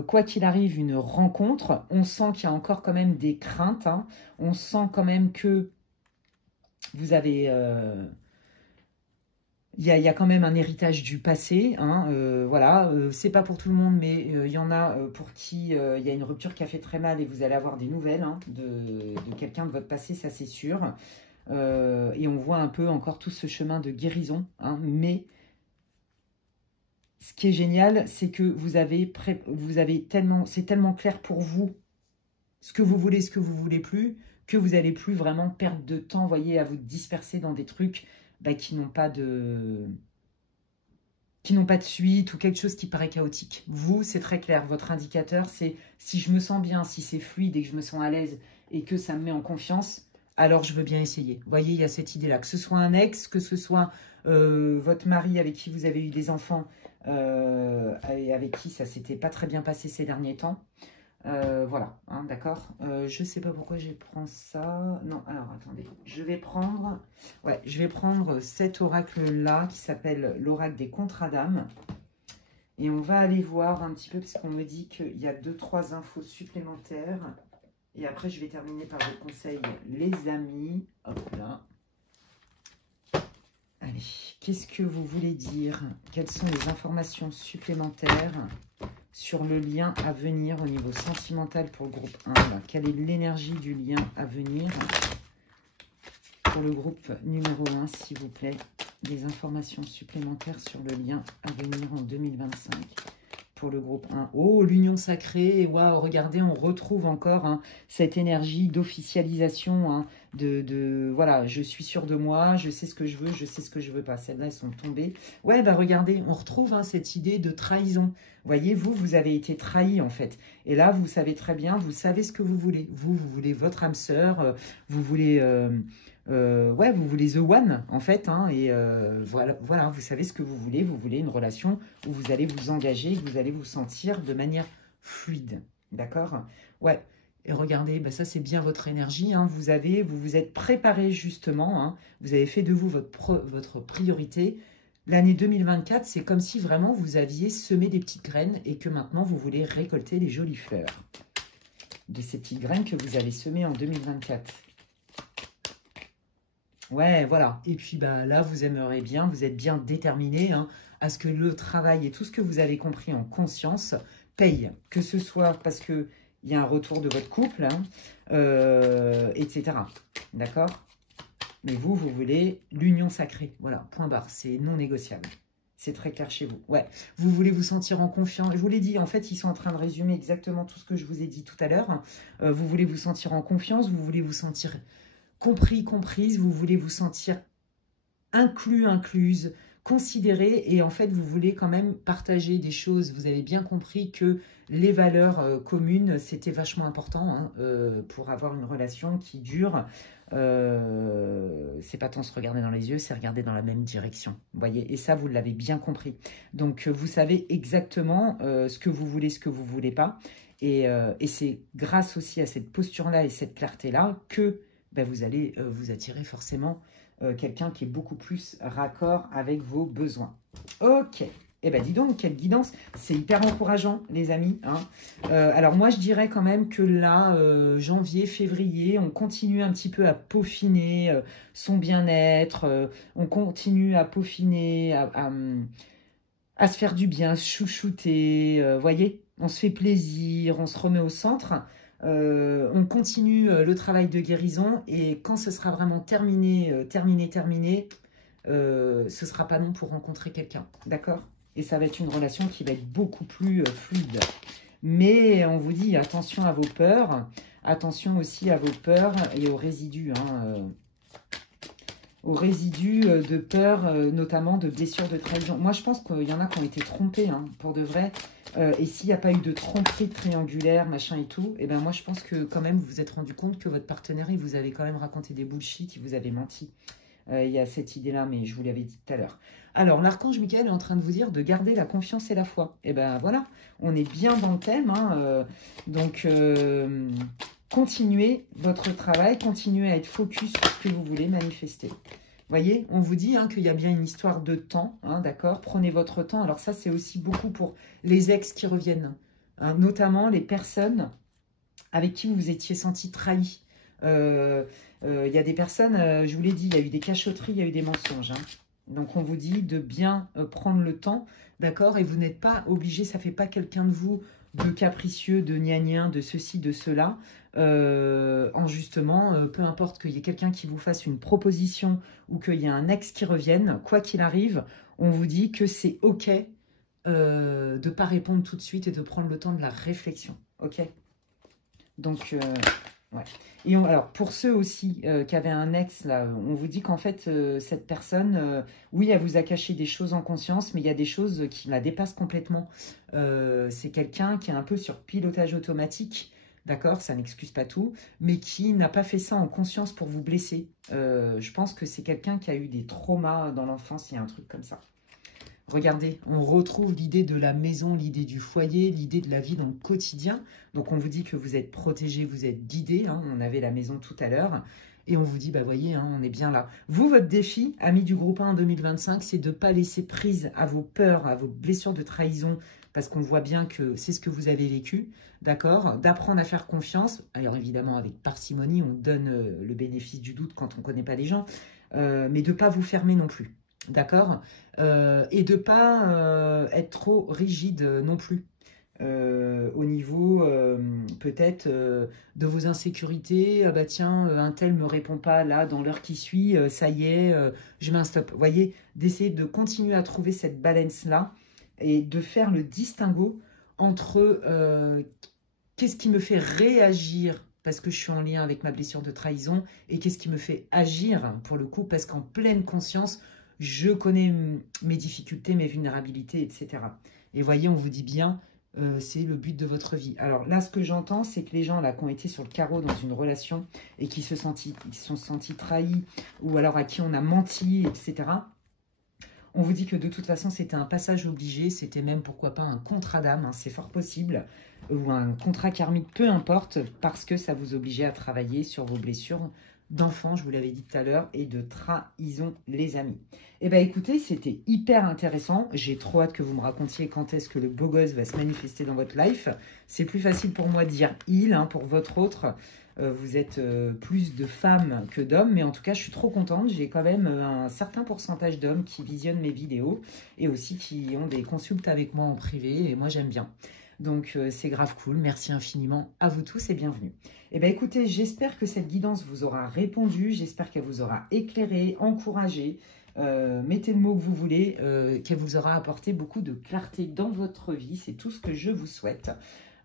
quoi qu'il arrive, une rencontre. On sent qu'il y a encore quand même des craintes. Hein. On sent quand même que vous avez... il y a quand même un héritage du passé. Hein. Voilà, c'est pas pour tout le monde, mais il y en a pour qui il y a une rupture qui a fait très mal et vous allez avoir des nouvelles hein, de quelqu'un de votre passé, ça c'est sûr. Et on voit un peu encore tout ce chemin de guérison. Hein, mais ce qui est génial, c'est que vous avez tellement, c'est tellement clair pour vous ce que vous voulez plus, que vous n'allez plus vraiment perdre de temps, voyez, à vous disperser dans des trucs qui n'ont pas de suite ou quelque chose qui paraît chaotique. Vous, c'est très clair. Votre indicateur, c'est si je me sens bien, si c'est fluide et que je me sens à l'aise et que ça me met en confiance, alors je veux bien essayer. Vous voyez, il y a cette idée-là. Que ce soit un ex, que ce soit votre mari avec qui vous avez eu des enfants, et avec qui ça s'était pas très bien passé ces derniers temps. Voilà, hein, d'accord. Je sais pas pourquoi je prends ça. Non, alors attendez. Je vais prendre cet oracle-là qui s'appelle l'oracle des contrats d'âme. Et on va aller voir un petit peu, parce qu'on me dit qu'il y a 2-3 infos supplémentaires. Et après, je vais terminer par le conseil, les amis. Hop là. Allez, qu'est-ce que vous voulez dire? Quelles sont les informations supplémentaires sur le lien à venir au niveau sentimental pour le groupe 1 là? Quelle est l'énergie du lien à venir pour le groupe numéro 1, s'il vous plaît? Des informations supplémentaires sur le lien à venir en 2025 pour le groupe 1. Oh, l'union sacrée, waouh, regardez, on retrouve encore cette énergie d'officialisation, voilà, je suis sûre de moi, je sais ce que je veux, je sais ce que je veux pas. Celles-là, elles sont tombées. Ouais, bah regardez, on retrouve cette idée de trahison. Voyez, vous avez été trahi en fait. Et là, vous savez très bien, vous savez ce que vous voulez. Vous voulez votre âme sœur, vous voulez... ouais, vous voulez The One, en fait, et voilà, vous savez ce que vous voulez une relation où vous allez vous engager, que vous allez vous sentir de manière fluide, d'accord? Ouais, et regardez, ça c'est bien votre énergie, vous vous êtes préparé justement, vous avez fait de vous votre priorité. L'année 2024, c'est comme si vraiment vous aviez semé des petites graines et que maintenant vous voulez récolter les jolies fleurs de ces petites graines que vous avez semées en 2024. Ouais, voilà. Et puis, là, vous aimeriez bien, vous êtes bien déterminé à ce que le travail et tout ce que vous avez compris en conscience paye. Que ce soit parce qu'il y a un retour de votre couple, etc. D'accord? Mais vous voulez l'union sacrée. Voilà, point barre. C'est non négociable. C'est très clair chez vous. Ouais, vous voulez vous sentir en confiance. Je vous l'ai dit, en fait, ils sont en train de résumer exactement tout ce que je vous ai dit tout à l'heure. Vous voulez vous sentir en confiance, vous voulez vous sentir... compris, comprise, vous voulez vous sentir inclus, incluse, considéré, et en fait, vous voulez quand même partager des choses. Vous avez bien compris que les valeurs communes, c'était vachement important pour avoir une relation qui dure. C'est pas tant se regarder dans les yeux, c'est regarder dans la même direction. Vous voyez, et ça, vous l'avez bien compris. Donc, vous savez exactement ce que vous voulez, ce que vous voulez pas. Et c'est grâce aussi à cette posture-là et cette clarté-là que vous allez vous attirer forcément quelqu'un qui est beaucoup plus raccord avec vos besoins. Ok, eh bien dis donc, quelle guidance, c'est hyper encourageant les amis. Alors moi je dirais quand même que là, janvier, février, on continue un petit peu à peaufiner son bien-être, on continue à peaufiner, à se faire du bien, se chouchouter, voyez, on se fait plaisir, on se remet au centre. On continue le travail de guérison et quand ce sera vraiment terminé, ce sera pas non pour rencontrer quelqu'un, d'accord? Et ça va être une relation qui va être beaucoup plus fluide. Mais on vous dit attention à vos peurs, attention aussi à vos peurs et aux résidus, de peur, notamment de blessures de trahison. Moi, je pense qu'il y en a qui ont été trompés, pour de vrai. Et s'il n'y a pas eu de tromperie triangulaire, machin et tout, et ben moi, je pense que quand même, vous vous êtes rendu compte que votre partenaire, il vous avait quand même raconté des bullshit, il vous avait menti. Il y a cette idée-là, mais je vous l'avais dit tout à l'heure. Alors, l'archange Michael est en train de vous dire de garder la confiance et la foi. Et ben voilà, on est bien dans le thème. Donc, continuez votre travail, continuez à être focus sur ce que vous voulez manifester. Voyez, on vous dit qu'il y a bien une histoire de temps, d'accord? Prenez votre temps. Alors ça, c'est aussi beaucoup pour les ex qui reviennent, notamment les personnes avec qui vous vous étiez senti trahi. Il y a des personnes, je vous l'ai dit, il y a eu des cachotteries, il y a eu des mensonges. Donc, on vous dit de bien prendre le temps, d'accord? Et vous n'êtes pas obligé, ça ne fait pas quelqu'un de vous de capricieux, de gnagnien, de ceci, de cela. Justement, peu importe qu'il y ait quelqu'un qui vous fasse une proposition ou qu'il y ait un ex qui revienne, quoi qu'il arrive, on vous dit que c'est OK de ne pas répondre tout de suite et de prendre le temps de la réflexion. OK? Donc, Ouais. Et alors, pour ceux aussi qui avaient un ex, là, on vous dit qu'en fait, cette personne, oui, elle vous a caché des choses en conscience, mais il y a des choses qui la dépassent complètement. C'est quelqu'un qui est un peu sur pilotage automatique, d'accord? Ça n'excuse pas tout, mais qui n'a pas fait ça en conscience pour vous blesser. Je pense que c'est quelqu'un qui a eu des traumas dans l'enfance, il y a un truc comme ça. Regardez, on retrouve l'idée de la maison, l'idée du foyer, l'idée de la vie dans le quotidien. Donc, on vous dit que vous êtes protégé, vous êtes guidé. Hein, on avait la maison tout à l'heure. Et on vous dit, bah voyez, hein, on est bien là. Vous, votre défi, amis du groupe 1 en 2025, c'est de ne pas laisser prise à vos peurs, à vos blessures de trahison, parce qu'on voit bien que c'est ce que vous avez vécu, d'accord? D'apprendre à faire confiance. Alors, évidemment, avec parcimonie, on donne le bénéfice du doute quand on ne connaît pas les gens, mais de ne pas vous fermer non plus. D'accord, et de ne pas être trop rigide non plus au niveau peut-être de vos insécurités. Ah bah tiens, un tel ne me répond pas là dans l'heure qui suit, ça y est, je mets un stop. Vous voyez, d'essayer de continuer à trouver cette balance-là et de faire le distinguo entre qu'est-ce qui me fait réagir parce que je suis en lien avec ma blessure de trahison et qu'est-ce qui me fait agir pour le coup parce qu'en pleine conscience, je connais mes difficultés, mes vulnérabilités, etc. Et voyez, on vous dit bien, c'est le but de votre vie. Alors là, ce que j'entends, c'est que les gens là qui ont été sur le carreau dans une relation et qui se sont sentis trahis ou alors à qui on a menti, etc., on vous dit que de toute façon, c'était un passage obligé, c'était même, pourquoi pas, un contrat d'âme, hein, c'est fort possible, ou un contrat karmique, peu importe, parce que ça vous obligeait à travailler sur vos blessures d'enfant, je vous l'avais dit tout à l'heure, et de trahison, les amis. Eh bien, écoutez, c'était hyper intéressant. J'ai trop hâte que vous me racontiez quand est-ce que le beau gosse va se manifester dans votre life. C'est plus facile pour moi de dire « il hein, » pour votre autre. Vous êtes plus de femmes que d'hommes, mais en tout cas, je suis trop contente. J'ai quand même un certain pourcentage d'hommes qui visionnent mes vidéos et aussi qui ont des consultes avec moi en privé, et moi, j'aime bien. Donc, c'est grave cool. Merci infiniment à vous tous et bienvenue. Eh bien, écoutez, j'espère que cette guidance vous aura répondu. J'espère qu'elle vous aura éclairé, encouragé. Mettez le mot que vous voulez, qu'elle vous aura apporté beaucoup de clarté dans votre vie. C'est tout ce que je vous souhaite.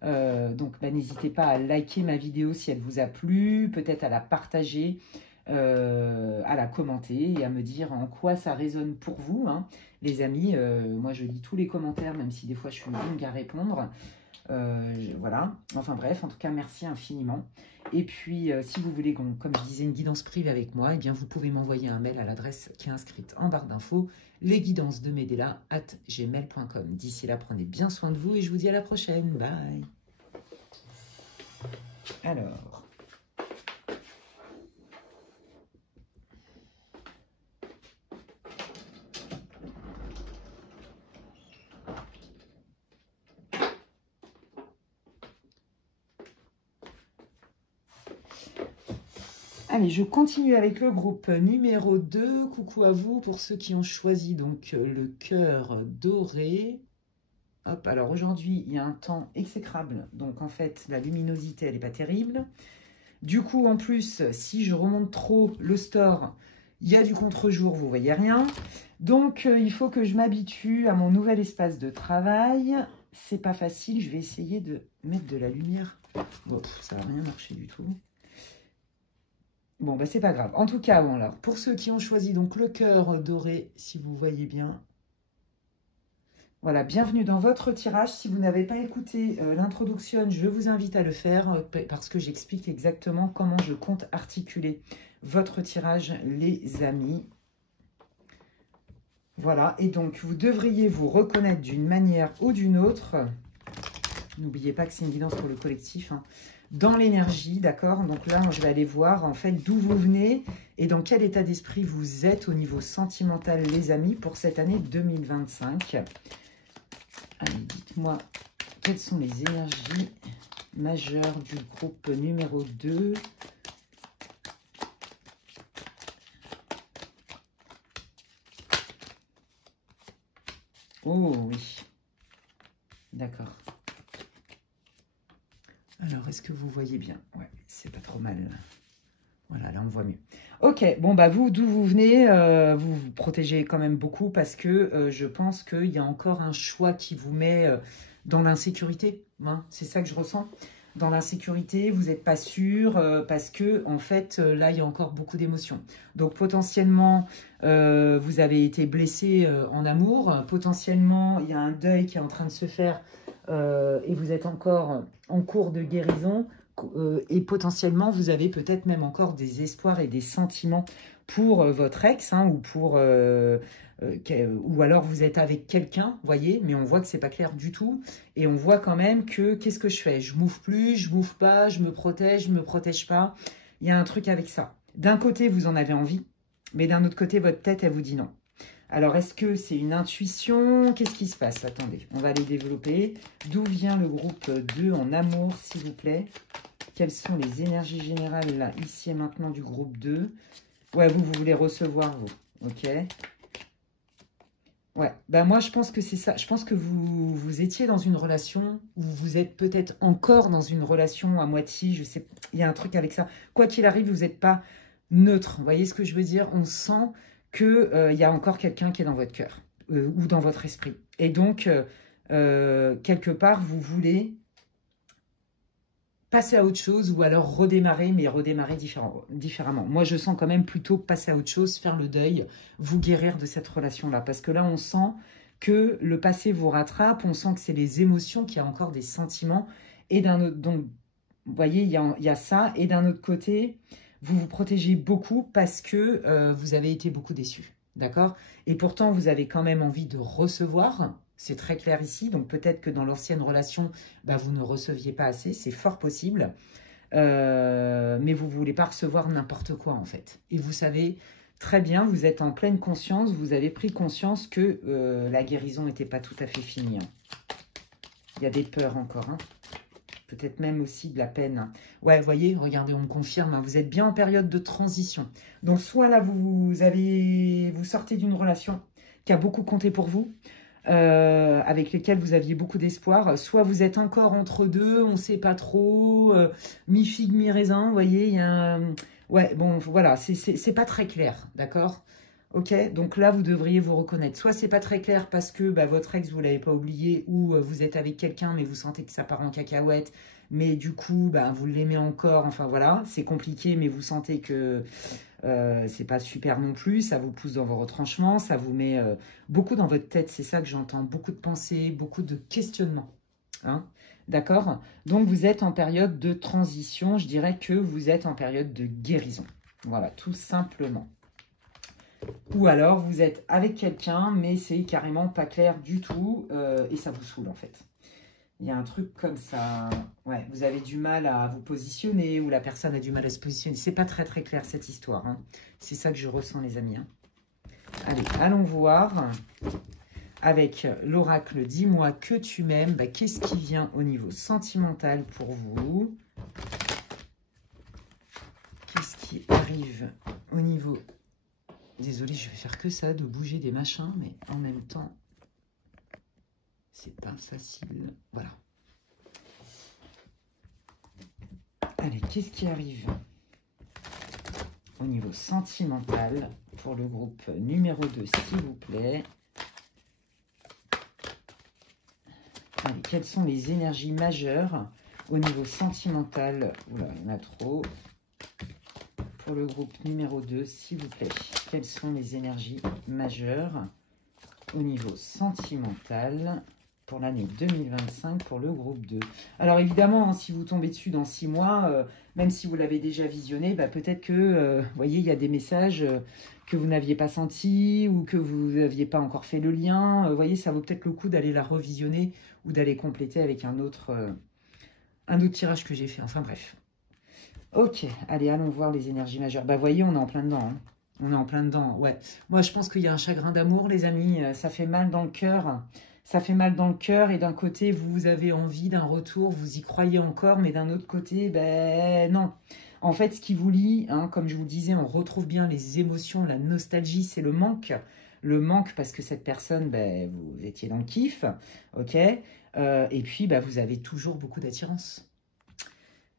Donc, bah, n'hésitez pas à liker ma vidéo si elle vous a plu, peut-être à la partager, à la commenter et à me dire en quoi ça résonne pour vous, hein. Les amis, moi je lis tous les commentaires, même si des fois je suis longue à répondre. Voilà, enfin bref, en tout cas merci infiniment. Et puis si vous voulez, comme je disais, une guidance privée avec moi, eh bien vous pouvez m'envoyer un mail à l'adresse qui est inscrite en barre d'infos, lesguidancesdemedela@gmail.com. D'ici là, prenez bien soin de vous et je vous dis à la prochaine. Bye. Alors... Allez, je continue avec le groupe numéro 2. Coucou à vous pour ceux qui ont choisi donc le cœur doré. Hop, alors aujourd'hui, il y a un temps exécrable. Donc en fait, la luminosité, elle n'est pas terrible. Du coup, en plus, si je remonte trop le store, il y a du contre-jour, vous voyez rien. Donc, il faut que je m'habitue à mon nouvel espace de travail. C'est pas facile, je vais essayer de mettre de la lumière. Bon, ça va rien marcher du tout. Bon, bah c'est pas grave. En tout cas, bon, alors, pour ceux qui ont choisi donc le cœur doré, si vous voyez bien. Voilà, bienvenue dans votre tirage. Si vous n'avez pas écouté l'introduction, je vous invite à le faire parce que j'explique exactement comment je compte articuler votre tirage, les amis. Voilà, et donc vous devriez vous reconnaître d'une manière ou d'une autre. N'oubliez pas que c'est une guidance pour le collectif, hein. Dans l'énergie, d'accord? Donc là, je vais aller voir en fait d'où vous venez et dans quel état d'esprit vous êtes au niveau sentimental, les amis, pour cette année 2025. Allez, dites-moi quelles sont les énergies majeures du groupe numéro 2. Oh oui, d'accord. Alors, est-ce que vous voyez bien? Ouais, c'est pas trop mal. Voilà, là, on voit mieux. Ok, bon, bah vous, d'où vous venez, vous vous protégez quand même beaucoup parce que je pense qu'il y a encore un choix qui vous met dans l'insécurité. Hein, c'est ça que je ressens. dans l'insécurité, vous n'êtes pas sûr, parce que, en fait, là, il y a encore beaucoup d'émotions. Donc, potentiellement, vous avez été blessé en amour. Potentiellement, il y a un deuil qui est en train de se faire et vous êtes encore en cours de guérison. Et potentiellement, vous avez peut-être même encore des espoirs et des sentiments pour votre ex, hein, ou pour... ou alors vous êtes avec quelqu'un, voyez, mais on voit que c'est pas clair du tout. Et on voit quand même que, qu'est-ce que je fais? Je m'ouvre plus, je m'ouvre pas, je me protège pas. Il y a un truc avec ça. D'un côté, vous en avez envie, mais d'un autre côté, votre tête, elle vous dit non. Alors, est-ce que c'est une intuition? Qu'est-ce qui se passe? Attendez, on va aller développer. D'où vient le groupe 2 en amour, s'il vous plaît? Quelles sont les énergies générales, là, ici et maintenant, du groupe 2? Ouais, vous voulez recevoir, vous. Ok. Ouais, bah moi, je pense que c'est ça. Je pense que vous étiez dans une relation, ou vous êtes peut-être encore dans une relation à moitié, je sais, il y a un truc avec ça. Quoi qu'il arrive, vous n'êtes pas neutre. Vous voyez ce que je veux dire? On sent qu'il y a encore quelqu'un qui est dans votre cœur ou dans votre esprit. Et donc, quelque part, vous voulez passer à autre chose ou alors redémarrer, mais redémarrer différemment. Moi, je sens quand même plutôt passer à autre chose, faire le deuil, vous guérir de cette relation-là. Parce que là, on sent que le passé vous rattrape, on sent que c'est les émotions, qu'il y a encore des sentiments. Et d'un autre, donc, vous voyez, il y a ça. Et d'un autre côté, vous vous protégez beaucoup parce que vous avez été beaucoup déçus. D'accord? Et pourtant, vous avez quand même envie de recevoir. C'est très clair ici. Donc, peut-être que dans l'ancienne relation, bah, vous ne receviez pas assez. C'est fort possible. Mais vous ne voulez pas recevoir n'importe quoi, en fait. Et vous savez très bien, vous êtes en pleine conscience. Vous avez pris conscience que la guérison n'était pas tout à fait finie. Hein. Il y a des peurs encore. Hein. Peut-être même aussi de la peine. Ouais, vous voyez, regardez, on me confirme, hein, vous êtes bien en période de transition. Donc, soit là, vous sortez d'une relation qui a beaucoup compté pour vous, avec lesquels vous aviez beaucoup d'espoir, soit vous êtes encore entre deux, on ne sait pas trop, mi-figue, mi-raisin, vous voyez, il y a un... Ouais, bon, voilà, c'est pas très clair, d'accord? Ok, donc là, vous devriez vous reconnaître. Soit c'est pas très clair parce que bah, votre ex, vous l'avez pas oublié, ou vous êtes avec quelqu'un, mais vous sentez que ça part en cacahuète, mais du coup, bah, vous l'aimez encore. Enfin voilà, c'est compliqué, mais vous sentez que c'est pas super non plus. Ça vous pousse dans vos retranchements, ça vous met beaucoup dans votre tête. C'est ça que j'entends, beaucoup de pensées, beaucoup de questionnements. Hein, d'accord? Donc vous êtes en période de transition. Je dirais que vous êtes en période de guérison. Voilà, tout simplement. Ou alors, vous êtes avec quelqu'un, mais c'est carrément pas clair du tout, et ça vous saoule, en fait. Il y a un truc comme ça. Ouais, vous avez du mal à vous positionner, ou la personne a du mal à se positionner. C'est pas très, très clair, cette histoire. Hein. C'est ça que je ressens, les amis. Hein. Allez, allons voir. Avec l'oracle, dis-moi que tu m'aimes. Bah, qu'est-ce qui vient au niveau sentimental pour vous? Qu'est-ce qui arrive au niveau... Désolée, je vais faire que ça, de bouger des machins, mais en même temps, c'est pas facile. Voilà. Allez, qu'est-ce qui arrive au niveau sentimental pour le groupe numéro 2, s'il vous plaît? Allez, quelles sont les énergies majeures au niveau sentimental? Oula, il y en a trop. Pour le groupe numéro 2, s'il vous plaît. Quelles sont les énergies majeures au niveau sentimental pour l'année 2025 pour le groupe 2? Alors évidemment, hein, si vous tombez dessus dans 6 mois, même si vous l'avez déjà visionné, bah, peut-être que, vous voyez, il y a des messages que vous n'aviez pas sentis ou que vous n'aviez pas encore fait le lien. Vous voyez, ça vaut peut-être le coup d'aller la revisionner ou d'aller compléter avec un autre tirage que j'ai fait. Enfin bref. Ok, allez, allons voir les énergies majeures. Bah, voyez, on est en plein dedans. Hein. On est en plein dedans, ouais. Moi, je pense qu'il y a un chagrin d'amour, les amis. Ça fait mal dans le cœur. Ça fait mal dans le cœur. Et d'un côté, vous avez envie d'un retour. Vous y croyez encore. Mais d'un autre côté, ben non. En fait, ce qui vous lie, hein, comme je vous le disais, on retrouve bien les émotions, la nostalgie, c'est le manque. Le manque parce que cette personne, ben, vous étiez dans le kiff. Ok. Et puis, ben, vous avez toujours beaucoup d'attirance.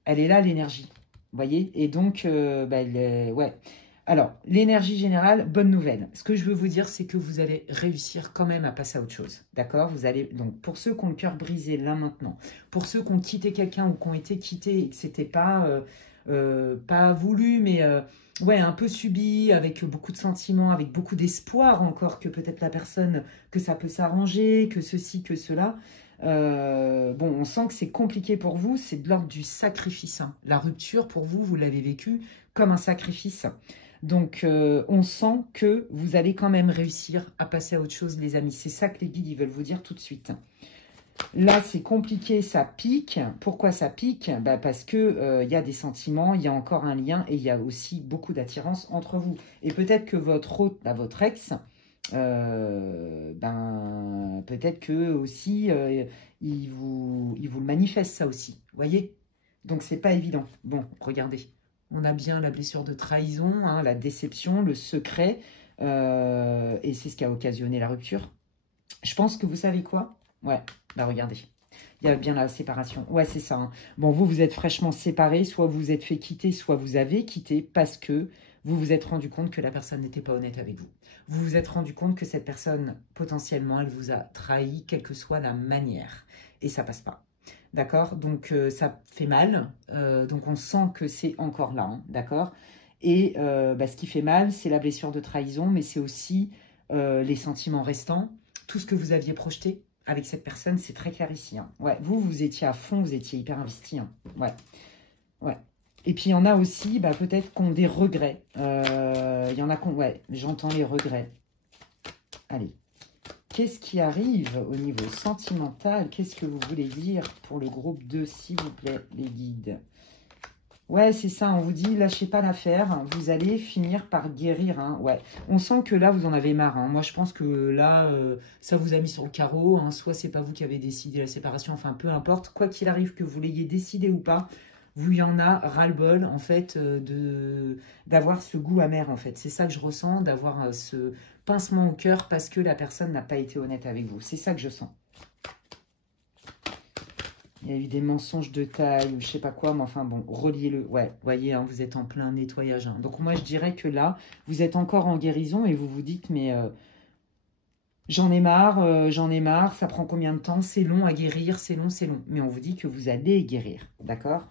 Elle est là, l'énergie. Vous voyez? Et donc, ouais. Alors, l'énergie générale, bonne nouvelle. Ce que je veux vous dire, c'est que vous allez réussir quand même à passer à autre chose. D'accord? Vous allez, donc, pour ceux qui ont le cœur brisé là maintenant, pour ceux qui ont quitté quelqu'un ou qui ont été quittés et que c'était pas voulu, mais ouais, un peu subi, avec beaucoup de sentiments, avec beaucoup d'espoir encore que peut-être la personne, que ça peut s'arranger, que ceci, que cela. Bon, on sent que c'est compliqué pour vous, c'est de l'ordre du sacrifice. Hein. La rupture, pour vous, vous l'avez vécu comme un sacrifice. Donc, on sent que vous allez quand même réussir à passer à autre chose, les amis. C'est ça que les guides, ils veulent vous dire tout de suite. Là, c'est compliqué, ça pique. Pourquoi ça pique? Bah, parce que y a des sentiments, il y a encore un lien et il y a aussi beaucoup d'attirance entre vous. Et peut-être que votre ex, peut-être que aussi, il vous le manifeste ça aussi. Vous voyez? Donc, c'est pas évident. Bon, regardez. On a bien la blessure de trahison, hein, la déception, le secret. Et c'est ce qui a occasionné la rupture. Je pense que vous savez quoi? Ouais, bah regardez. Il y a bien la séparation. Ouais, c'est ça. Hein. Bon, vous êtes fraîchement séparés. Soit vous vous êtes fait quitter, soit vous avez quitté parce que vous vous êtes rendu compte que la personne n'était pas honnête avec vous. Vous vous êtes rendu compte que cette personne, potentiellement, elle vous a trahi, quelle que soit la manière. Et ça passe pas. D'accord? Donc, ça fait mal. Donc, on sent que c'est encore là. Hein, d'accord? Et ce qui fait mal, c'est la blessure de trahison, mais c'est aussi les sentiments restants. Tout ce que vous aviez projeté avec cette personne, c'est très clair ici. Hein. Ouais, vous étiez à fond, vous étiez hyper investi. Hein. Ouais, ouais. Et puis, il y en a aussi, peut-être qui ont des regrets. Il y en a qui ont... Ouais, j'entends les regrets. Allez. Qu'est-ce qui arrive au niveau sentimental? Qu'est-ce que vous voulez dire pour le groupe 2, s'il vous plaît, les guides? Ouais, c'est ça, on vous dit, lâchez pas l'affaire, vous allez finir par guérir. Hein. Ouais, on sent que là, vous en avez marre. Hein. Moi, je pense que là, ça vous a mis sur le carreau. Hein. Soit c'est pas vous qui avez décidé la séparation, enfin, peu importe. Quoi qu'il arrive, que vous l'ayez décidé ou pas, vous y en a ras-le-bol, en fait, d'avoir ce goût amer, en fait. C'est ça que je ressens, d'avoir ce pincement au cœur parce que la personne n'a pas été honnête avec vous. C'est ça que je sens. Il y a eu des mensonges de taille ou je sais pas quoi, mais enfin bon, reliez-le. Ouais, voyez, hein, vous êtes en plein nettoyage. Hein. Donc moi, je dirais que là, vous êtes encore en guérison et vous vous dites, mais j'en ai marre, ça prend combien de temps? C'est long à guérir, c'est long, c'est long. Mais on vous dit que vous allez guérir, d'accord?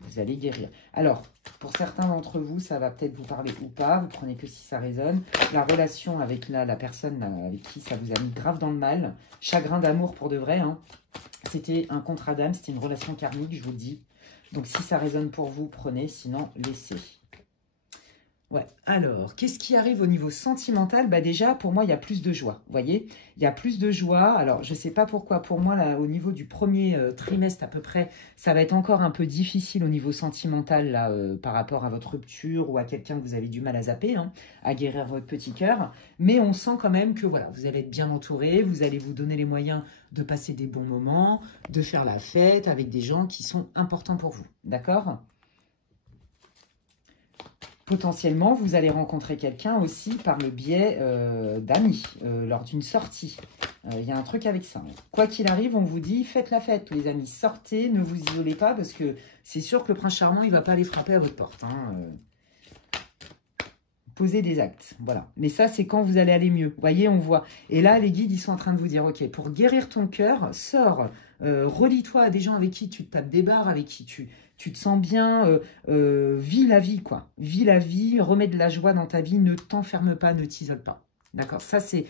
Vous allez guérir. Alors, pour certains d'entre vous, ça va peut-être vous parler ou pas. Vous prenez que si ça résonne. La relation avec la personne avec qui ça vous a mis grave dans le mal. Chagrin d'amour pour de vrai. Hein. C'était un contrat d'âme, c'était une relation karmique, je vous le dis. Donc, si ça résonne pour vous, prenez. Sinon, laissez. Ouais, alors, qu'est-ce qui arrive au niveau sentimental? Déjà, pour moi, il y a plus de joie, vous voyez? Il y a plus de joie. Alors, je ne sais pas pourquoi, pour moi, là, au niveau du premier trimestre, à peu près, ça va être encore un peu difficile au niveau sentimental, là, par rapport à votre rupture ou à quelqu'un que vous avez du mal à zapper, hein, à guérir votre petit cœur. Mais on sent quand même que, voilà, vous allez être bien entouré, vous allez vous donner les moyens de passer des bons moments, de faire la fête avec des gens qui sont importants pour vous, d'accord? Potentiellement, vous allez rencontrer quelqu'un aussi par le biais d'amis, lors d'une sortie. Il y a un truc avec ça. Quoi qu'il arrive, on vous dit, faites la fête, les amis. Sortez, ne vous isolez pas, parce que c'est sûr que le prince charmant, il ne va pas aller frapper à votre porte. Hein. Posez des actes, voilà. Mais ça, c'est quand vous allez aller mieux. Vous voyez, on voit. Et là, les guides, ils sont en train de vous dire, ok, pour guérir ton cœur, sors, relie-toi à des gens avec qui tu te tapes des barres, avec qui tu te sens bien, vis la vie, quoi. Vis la vie, remets de la joie dans ta vie, ne t'enferme pas, ne t'isole pas. D'accord? Ça, c'est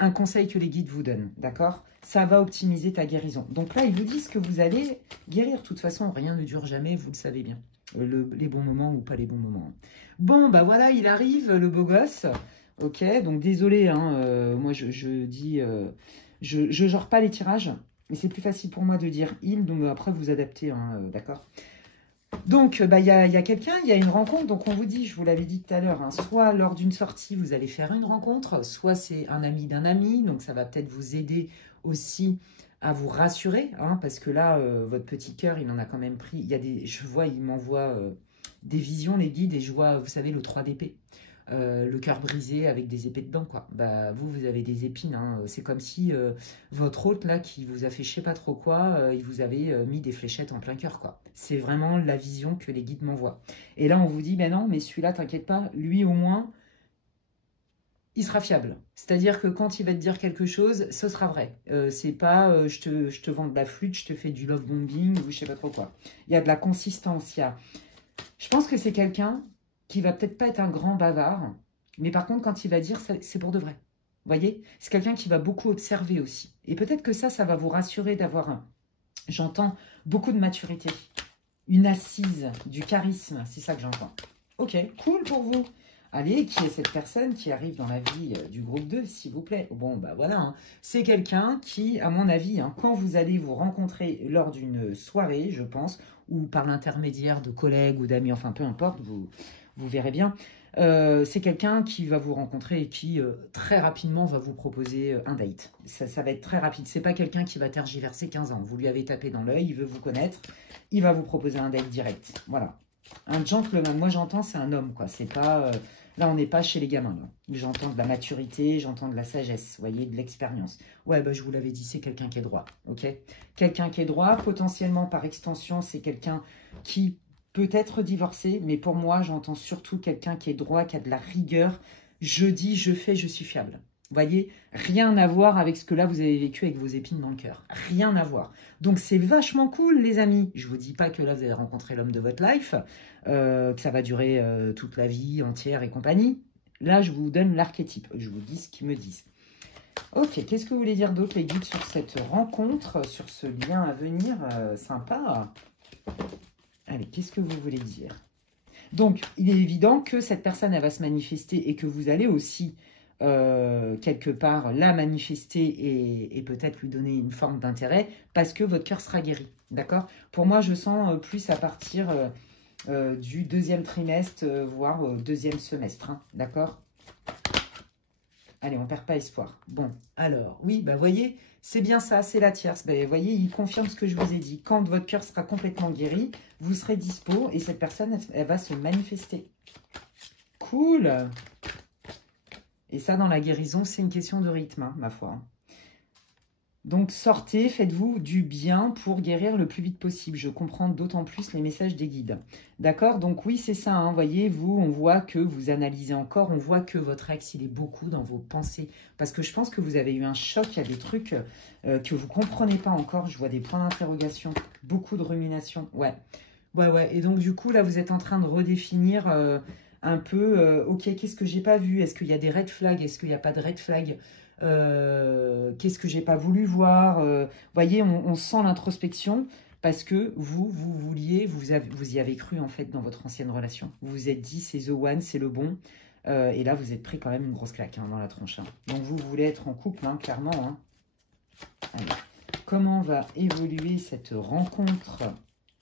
un conseil que les guides vous donnent, d'accord? Ça va optimiser ta guérison. Donc là, ils vous disent que vous allez guérir. De toute façon, rien ne dure jamais, vous le savez bien. Les bons moments ou pas les bons moments. Bon, voilà, il arrive, le beau gosse. Ok, donc désolé, hein, moi je dis, je gère pas les tirages, mais c'est plus facile pour moi de dire il, donc après vous adaptez, hein, d'accord? Donc, il y a quelqu'un, il y a une rencontre, donc on vous dit, je vous l'avais dit tout à l'heure, hein, soit lors d'une sortie, vous allez faire une rencontre, soit c'est un ami d'un ami, donc ça va peut-être vous aider aussi à vous rassurer, hein, parce que là, votre petit cœur, il en a quand même pris, je vois, il m'envoie des visions, les guides, et je vois, vous savez, le 3 d'épée. le cœur brisé avec des épées dedans, quoi. Bah, vous avez des épines, hein. C'est comme si votre hôte, là, qui vous a fait je sais pas trop quoi, il vous avait mis des fléchettes en plein cœur, quoi. C'est vraiment la vision que les guides m'envoient. Et là, on vous dit, ben non, mais celui-là, t'inquiète pas, lui, au moins, il sera fiable. C'est-à-dire que quand il va te dire quelque chose, ce sera vrai. C'est pas je te vends de la flûte, je te fais du love bombing ou je sais pas trop quoi. Il y a de la consistance. Je pense que c'est quelqu'un qui va peut-être pas être un grand bavard, mais par contre, quand il va dire, c'est pour de vrai. Vous voyez? C'est quelqu'un qui va beaucoup observer aussi. Et peut-être que ça va vous rassurer d'avoir, j'entends, beaucoup de maturité. Une assise, du charisme, c'est ça que j'entends. Ok, cool pour vous. Allez, qui est cette personne qui arrive dans la vie du groupe 2, s'il vous plaît? Bon, bah voilà, hein. C'est quelqu'un qui, à mon avis, hein, quand vous allez vous rencontrer lors d'une soirée, je pense, ou par l'intermédiaire de collègues ou d'amis, enfin peu importe, vous verrez bien, c'est quelqu'un qui va vous rencontrer et qui, très rapidement, va vous proposer un date. Ça va être très rapide. C'est pas quelqu'un qui va tergiverser 15 ans. Vous lui avez tapé dans l'œil, il veut vous connaître, il va vous proposer un date direct. Voilà. Un gentleman, moi j'entends, c'est un homme, quoi. C'est pas... là, on n'est pas chez les gamins, là. J'entends de la maturité, j'entends de la sagesse, vous voyez, de l'expérience. Ouais, bah, je vous l'avais dit, c'est quelqu'un qui est droit, ok? Quelqu'un qui est droit, potentiellement, par extension, c'est quelqu'un qui peut être divorcé, mais pour moi, j'entends surtout quelqu'un qui est droit, qui a de la rigueur. Je dis, je fais, je suis fiable. Vous voyez, rien à voir avec ce que là, vous avez vécu avec vos épines dans le cœur. Rien à voir. Donc, c'est vachement cool, les amis. Je ne vous dis pas que là, vous allez rencontrer l'homme de votre life, que ça va durer toute la vie entière et compagnie. Là, je vous donne l'archétype. Je vous dis ce qu'ils me disent. Ok, qu'est-ce que vous voulez dire d'autre, les guides, sur cette rencontre, sur ce lien à venir sympa? Allez, qu'est-ce que vous voulez dire? Donc, il est évident que cette personne, elle va se manifester et que vous allez aussi... quelque part la manifester et peut-être lui donner une forme d'intérêt parce que votre cœur sera guéri, d'accord? Pour moi, je sens plus à partir du deuxième trimestre, voire deuxième semestre, hein, d'accord? Allez, on perd pas espoir. Bon, alors, oui, bah voyez, c'est bien ça, c'est la tierce. Bah, voyez, il confirme ce que je vous ai dit. Quand votre cœur sera complètement guéri, vous serez dispo et cette personne, elle va se manifester. Cool! Et ça, dans la guérison, c'est une question de rythme, hein, ma foi. Donc, sortez, faites-vous du bien pour guérir le plus vite possible. Je comprends d'autant plus les messages des guides. D'accord? Donc, oui, c'est ça. Hein, voyez, vous, on voit que vous analysez encore. On voit que votre ex, il est beaucoup dans vos pensées. Parce que je pense que vous avez eu un choc. Il y a des trucs que vous ne comprenez pas encore. Je vois des points d'interrogation. Beaucoup de rumination. Ouais. Ouais. Et donc, du coup, là, vous êtes en train de redéfinir... un peu, ok, qu'est-ce que j'ai pas vu? Est-ce qu'il y a des red flags? Est-ce qu'il n'y a pas de red flags? Qu'est-ce que j'ai pas voulu voir? Voyez, on sent l'introspection parce que vous vouliez, vous y avez cru en fait dans votre ancienne relation. Vous vous êtes dit, c'est the one, c'est le bon. Et là, vous êtes pris quand même une grosse claque hein, dans la tronche. Hein. Donc, vous voulez être en couple, hein, clairement. Hein. Allez. Comment va évoluer cette rencontre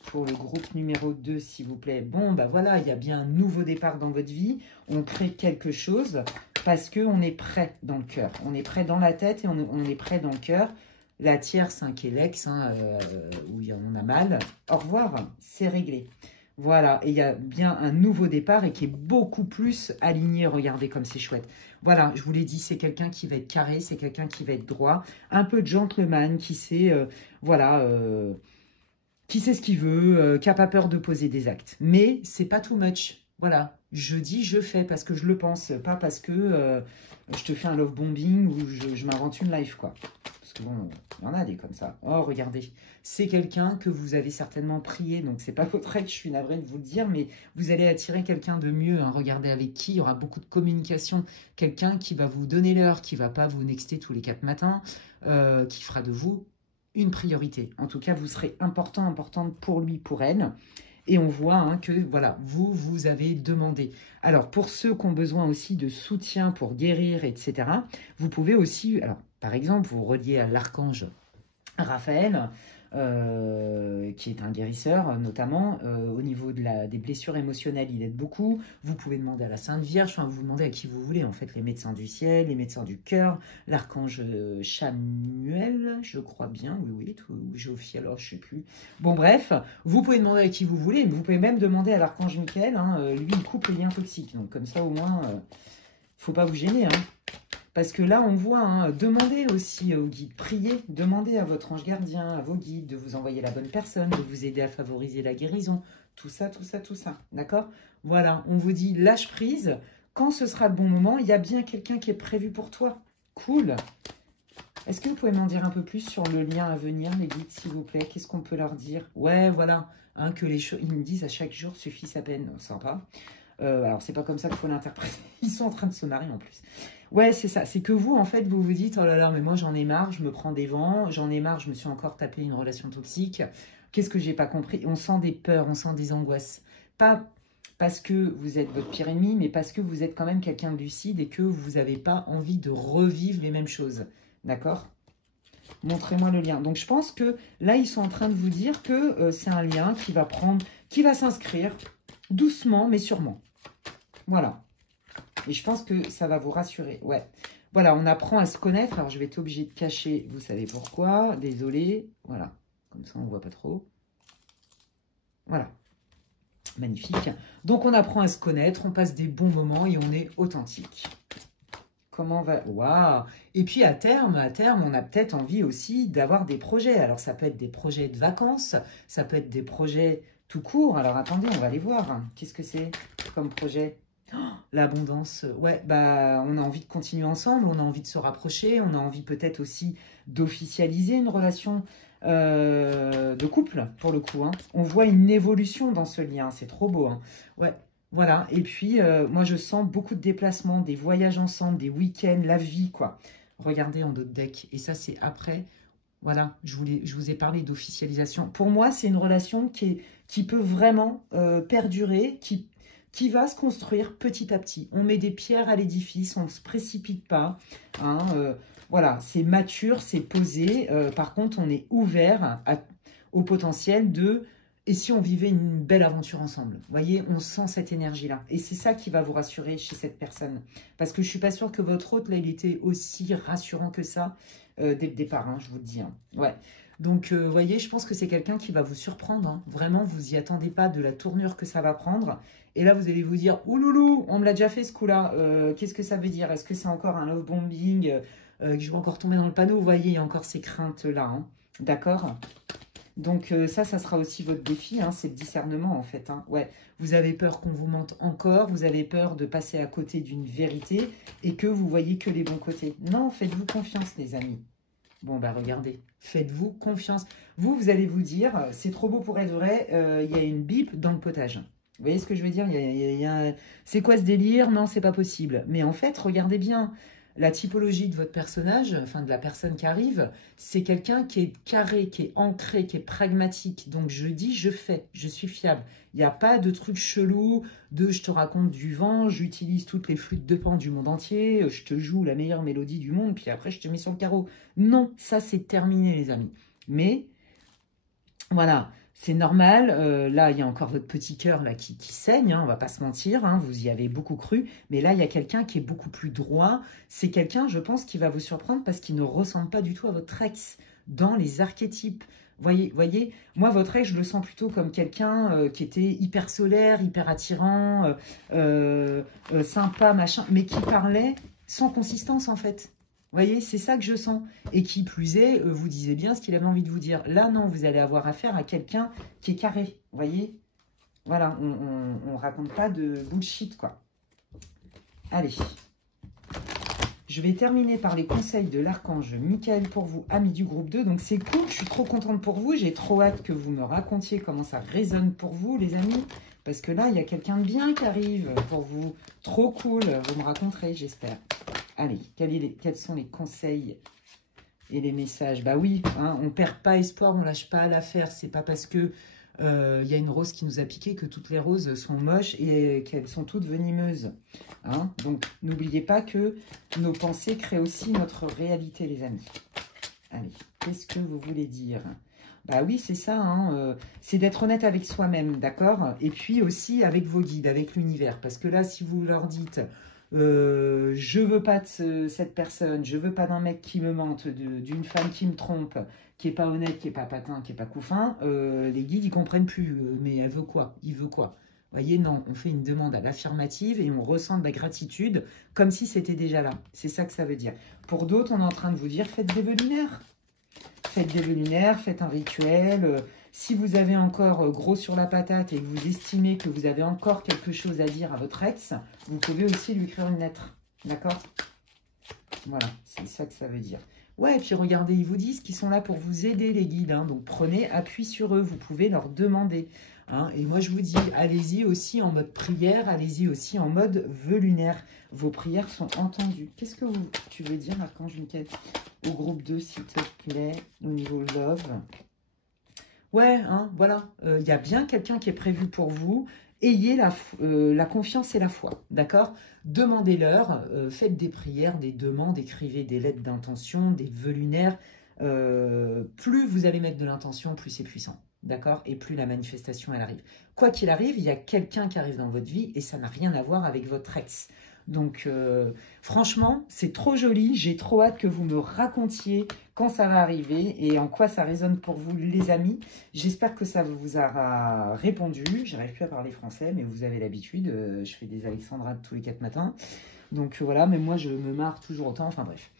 pour le groupe numéro 2, s'il vous plaît? Bon, bah voilà, il y a bien un nouveau départ dans votre vie. On crée quelque chose parce qu'on est prêt dans le cœur. On est prêt dans la tête et on est prêt dans le cœur. La tierce, hein, qui est l'ex, hein, où on a mal. Au revoir, c'est réglé. Voilà, et il y a bien un nouveau départ et qui est beaucoup plus aligné. Regardez comme c'est chouette. Voilà, je vous l'ai dit, c'est quelqu'un qui va être carré, c'est quelqu'un qui va être droit. Un peu gentleman, qui sait, voilà... qui sait ce qu'il veut, qui n'a pas peur de poser des actes. Mais c'est pas too much. Voilà, je dis, je fais parce que je le pense, pas parce que je te fais un love bombing ou je m'invente une life, quoi. Parce que bon, il y en a des comme ça. Oh, regardez, c'est quelqu'un que vous avez certainement prié, donc c'est pas votre ex, je suis navrée de vous le dire, mais vous allez attirer quelqu'un de mieux. Hein. Regardez avec qui, il y aura beaucoup de communication. Quelqu'un qui va vous donner l'heure, qui va pas vous nexter tous les 4 matins, qui fera de vous une priorité. En tout cas, vous serez importante pour lui, pour elle. Et on voit hein, que, voilà, vous avez demandé. Alors, pour ceux qui ont besoin aussi de soutien pour guérir, etc., vous pouvez aussi, alors, par exemple, vous relier à l'archange Raphaël. qui est un guérisseur notamment. Au niveau des blessures émotionnelles, il aide beaucoup. Vous pouvez demander à la Sainte Vierge, enfin vous demandez à qui vous voulez, en fait, les médecins du ciel, les médecins du cœur, l'archange Chamuel, je crois bien, oui, Géophie, alors je sais plus. Bon bref, vous pouvez demander à qui vous voulez, mais vous pouvez même demander à l'archange Michael, hein, lui il coupe les liens toxiques, donc comme ça au moins, faut pas vous gêner, hein. Parce que là, on voit, hein, demandez aussi aux guides, priez, demandez à votre ange gardien, à vos guides, de vous envoyer la bonne personne, de vous aider à favoriser la guérison. Tout ça, d'accord? Voilà, on vous dit, lâche prise. Quand ce sera le bon moment, il y a bien quelqu'un qui est prévu pour toi. Cool. Est-ce que vous pouvez m'en dire un peu plus sur le lien à venir, les guides, s'il vous plaît? Qu'est-ce qu'on peut leur dire? Ouais, voilà, hein, que les choses, ils me disent à chaque jour suffit sa peine. Sympa. Alors, c'est pas comme ça qu'il faut l'interpréter. Ils sont en train de se marier en plus. Ouais, c'est ça. C'est que vous, en fait, vous vous dites, oh là là, mais moi, j'en ai marre, je me prends des vents, j'en ai marre, je me suis encore tapé une relation toxique. Qu'est-ce que j'ai pas compris? On sent des peurs, on sent des angoisses. Pas parce que vous êtes votre pire ennemi, mais parce que vous êtes quand même quelqu'un de lucide et que vous n'avez pas envie de revivre les mêmes choses. D'accord? Montrez-moi le lien. Donc, je pense que là, ils sont en train de vous dire que c'est un lien qui va s'inscrire doucement, mais sûrement. Voilà. Et je pense que ça va vous rassurer. Ouais. Voilà, on apprend à se connaître. Alors, je vais être obligée de cacher. Vous savez pourquoi. Désolée. Voilà. Comme ça, on ne voit pas trop. Voilà. Magnifique. Donc, on apprend à se connaître. On passe des bons moments et on est authentique. Comment va... Waouh! Et puis, à terme, on a peut-être envie aussi d'avoir des projets. Alors, ça peut être des projets de vacances. Ça peut être des projets tout court. Alors, attendez, on va les voir. Qu'est-ce que c'est comme projet? Oh, l'abondance, ouais, bah, on a envie de continuer ensemble, on a envie de se rapprocher, on a envie peut-être aussi d'officialiser une relation de couple, pour le coup. Hein. On voit une évolution dans ce lien, c'est trop beau. Hein. Ouais, voilà. Et puis, moi, je sens beaucoup de déplacements, des voyages ensemble, des week-ends, la vie, quoi. Regardez en d'autres decks. Et ça, c'est après. Voilà, je vous ai parlé d'officialisation. Pour moi, c'est une relation qui peut vraiment perdurer, qui va se construire petit à petit. On met des pierres à l'édifice, on ne se précipite pas. Hein, voilà, c'est mature, c'est posé. Par contre, on est ouvert au potentiel de... Et si on vivait une belle aventure ensemble? Vous voyez, on sent cette énergie-là. Et c'est ça qui va vous rassurer chez cette personne. Parce que je ne suis pas sûre que votre hôte, là, il était aussi rassurant que ça dès le départ, hein, je vous le dis. Hein. Ouais. Donc, vous voyez, je pense que c'est quelqu'un qui va vous surprendre. Hein. Vraiment, vous n'y attendez pas de la tournure que ça va prendre. Et là, vous allez vous dire, ouloulou, on me l'a déjà fait ce coup-là. Qu'est-ce que ça veut dire? Est-ce que c'est encore un love bombing que je vais encore tomber dans le panneau? Vous voyez, il y a encore ces craintes-là. Hein. D'accord? Donc, ça sera aussi votre défi. Hein, c'est le discernement, en fait. Hein. Ouais. Vous avez peur qu'on vous mente encore. Vous avez peur de passer à côté d'une vérité et que vous voyez que les bons côtés. Non, faites-vous confiance, les amis. Bon, bah regardez, faites-vous confiance. Vous allez vous dire, c'est trop beau pour être vrai, il y a une bip dans le potage. Vous voyez ce que je veux dire? C'est quoi ce délire? Non, c'est pas possible. Mais en fait, regardez bien, la typologie de votre personnage, enfin de la personne qui arrive, c'est quelqu'un qui est carré, qui est ancré, qui est pragmatique. Donc je dis, je fais, je suis fiable. Il n'y a pas de truc chelou, de je te raconte du vent, j'utilise toutes les flûtes de Pan du monde entier, je te joue la meilleure mélodie du monde, puis après je te mets sur le carreau. Non, ça c'est terminé les amis. Mais voilà, c'est normal. Là, il y a encore votre petit cœur là qui saigne, hein, on va pas se mentir, hein, vous y avez beaucoup cru. Mais là, il y a quelqu'un qui est beaucoup plus droit. C'est quelqu'un, je pense, qui va vous surprendre parce qu'il ne ressemble pas du tout à votre ex dans les archétypes. Voyez, moi, votre ex, je le sens plutôt comme quelqu'un qui était hyper solaire, hyper attirant, sympa, machin, mais qui parlait sans consistance, en fait. Vous voyez, c'est ça que je sens. Et qui plus est, vous disiez bien ce qu'il avait envie de vous dire. Là, non, vous allez avoir affaire à quelqu'un qui est carré. Vous voyez? Voilà, on raconte pas de bullshit, quoi. Allez. Je vais terminer par les conseils de l'archange Michael pour vous, amis du groupe 2. Donc, c'est cool, je suis trop contente pour vous. J'ai trop hâte que vous me racontiez comment ça résonne pour vous, les amis. Parce que là, il y a quelqu'un de bien qui arrive pour vous. Trop cool, vous me raconterez, j'espère. Allez, quels sont les conseils et les messages? Bah oui, hein, on ne perd pas espoir, on ne lâche pas l'affaire. C'est pas parce que y a une rose qui nous a piqué que toutes les roses sont moches et qu'elles sont toutes venimeuses. Hein. Donc, n'oubliez pas que nos pensées créent aussi notre réalité, les amis. Allez, qu'est-ce que vous voulez dire? Bah oui, c'est ça, hein, c'est d'être honnête avec soi-même, d'accord? Et puis aussi avec vos guides, avec l'univers. Parce que là, si vous leur dites, je veux pas de cette personne, je veux pas d'un mec qui me mente, d'une femme qui me trompe, qui est pas honnête, qui est pas patin, qui est pas couffin, les guides, ils comprennent plus. Mais elle veut quoi? Il veut quoi? Voyez, non, on fait une demande à l'affirmative et on ressent de la gratitude comme si c'était déjà là. C'est ça que ça veut dire. Pour d'autres, on est en train de vous dire, faites des vœux lunaires. Faites des vœux lunaires, faites un rituel. Si vous avez encore gros sur la patate et que vous estimez que vous avez encore quelque chose à dire à votre ex, vous pouvez aussi lui écrire une lettre. D'accord? Voilà, c'est ça que ça veut dire. Ouais, et puis regardez, ils vous disent qu'ils sont là pour vous aider, les guides. Hein, donc prenez appui sur eux, vous pouvez leur demander. Hein, et moi, je vous dis, allez-y aussi en mode prière, allez-y aussi en mode vœux lunaire. Vos prières sont entendues. Qu'est-ce que tu veux dire, Archange Michael, au groupe 2, s'il te plaît, au niveau love? Ouais, hein, voilà, il y a bien quelqu'un qui est prévu pour vous. Ayez la confiance et la foi, d'accord? Demandez-leur, faites des prières, des demandes, écrivez des lettres d'intention, des vœux lunaires. Plus vous allez mettre de l'intention, plus c'est puissant, d'accord? Et plus la manifestation, elle arrive. Quoi qu'il arrive, il y a quelqu'un qui arrive dans votre vie et ça n'a rien à voir avec votre ex. Donc, franchement, c'est trop joli. J'ai trop hâte que vous me racontiez quand ça va arriver et en quoi ça résonne pour vous, les amis. J'espère que ça vous aura répondu. J'arrive plus à parler français, mais vous avez l'habitude. Je fais des Alexandra tous les 4 matins. Donc, voilà, mais moi, je me marre toujours autant. Enfin, bref.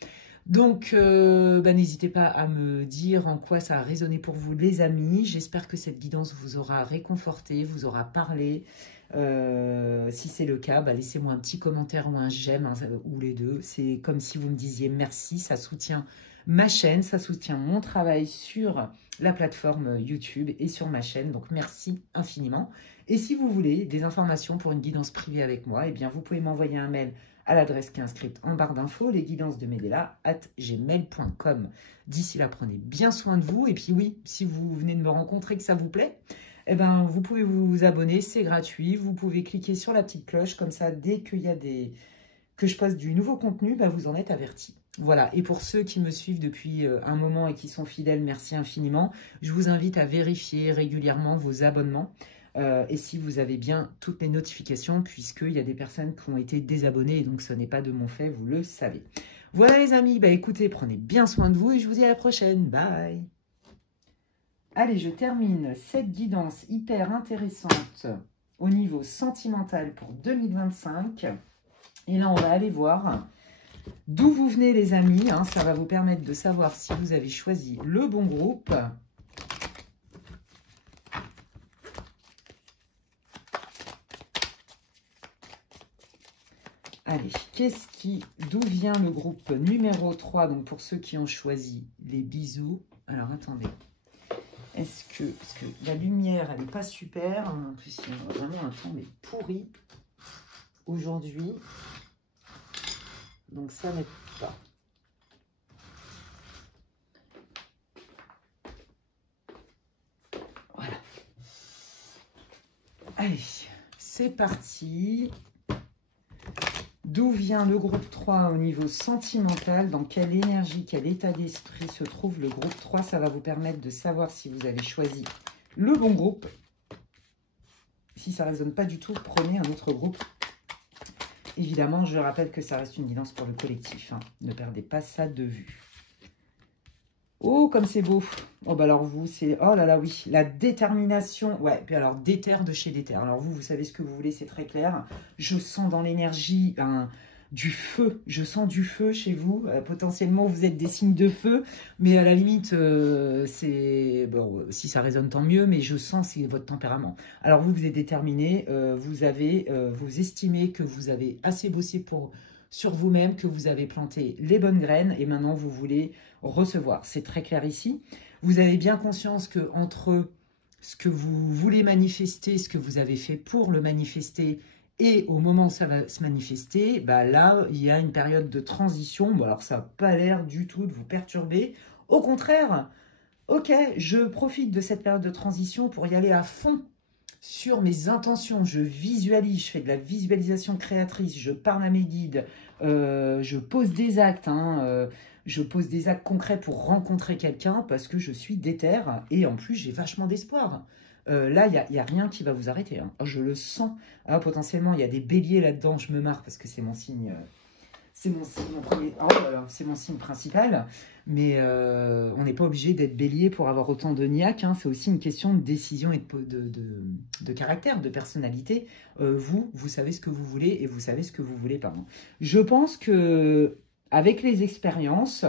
Donc, n'hésitez pas à me dire en quoi ça a résonné pour vous, les amis. J'espère que cette guidance vous aura réconforté, vous aura parlé. Si c'est le cas, laissez-moi un petit commentaire ou un j'aime, hein, ou les deux. C'est comme si vous me disiez merci, ça soutient ma chaîne, ça soutient mon travail sur la plateforme YouTube et sur ma chaîne. Donc, merci infiniment. Et si vous voulez des informations pour une guidance privée avec moi, eh bien, vous pouvez m'envoyer un mail à l'adresse qui est inscrite en barre d'infos, lesguidancesdemedela@gmail.com. D'ici là, prenez bien soin de vous. Et puis oui, si vous venez de me rencontrer, que ça vous plaît, eh ben, vous pouvez vous abonner, c'est gratuit. Vous pouvez cliquer sur la petite cloche, comme ça, dès qu'il y a que je poste du nouveau contenu, vous en êtes avertis. Voilà, et pour ceux qui me suivent depuis un moment et qui sont fidèles, merci infiniment. Je vous invite à vérifier régulièrement vos abonnements. Et si vous avez bien toutes les notifications, puisqu'il y a des personnes qui ont été désabonnées, et donc ce n'est pas de mon fait, vous le savez. Voilà les amis, écoutez, prenez bien soin de vous et je vous dis à la prochaine. Bye. Allez, je termine cette guidance hyper intéressante au niveau sentimental pour 2025. Et là, on va aller voir d'où vous venez les amis. Hein, ça va vous permettre de savoir si vous avez choisi le bon groupe. Allez, d'où vient le groupe numéro 3? Donc, pour ceux qui ont choisi les bisous. Alors, attendez. Parce que la lumière, elle n'est pas super. En plus, il y a vraiment un temps pourri aujourd'hui. Donc, ça n'aide pas. Voilà. Allez, c'est parti. D'où vient le groupe 3 au niveau sentimental? Dans quelle énergie, quel état d'esprit se trouve le groupe 3? Ça va vous permettre de savoir si vous avez choisi le bon groupe. Si ça ne résonne pas du tout, prenez un autre groupe. Évidemment, je rappelle que ça reste une guidance pour le collectif. Hein. Ne perdez pas ça de vue. Oh, comme c'est beau. Oh, alors vous, c'est... Oh là là, oui. La détermination. Ouais, puis alors, déter de chez déter. Alors vous savez ce que vous voulez, c'est très clair. Je sens dans l'énergie du feu. Je sens du feu chez vous. Potentiellement, vous êtes des signes de feu. Mais à la limite, c'est... Bon, si ça résonne, tant mieux. Mais je sens, c'est votre tempérament. Alors vous êtes déterminé. Vous estimez que vous avez assez bossé sur vous-même, que vous avez planté les bonnes graines. Et maintenant, vous voulez recevoir. C'est très clair ici. Vous avez bien conscience que entre ce que vous voulez manifester, ce que vous avez fait pour le manifester et au moment où ça va se manifester, là, il y a une période de transition. Bon, alors, ça n'a pas l'air du tout de vous perturber. Au contraire, ok, je profite de cette période de transition pour y aller à fond sur mes intentions. Je visualise, je fais de la visualisation créatrice, je parle à mes guides, je pose des actes, Je pose des actes concrets pour rencontrer quelqu'un parce que je suis déter et en plus, j'ai vachement d'espoir. Là, il y a rien qui va vous arrêter. Hein. Je le sens. Ah, potentiellement, il y a des béliers là-dedans. Je me marre parce que c'est mon signe... c'est mon signe, c'est mon signe principal, mais on n'est pas obligé d'être bélier pour avoir autant de niaque. Hein. C'est aussi une question de décision et de caractère, de personnalité. Vous savez ce que vous voulez et vous savez ce que vous voulez pas. Hein. Je pense que avec les expériences,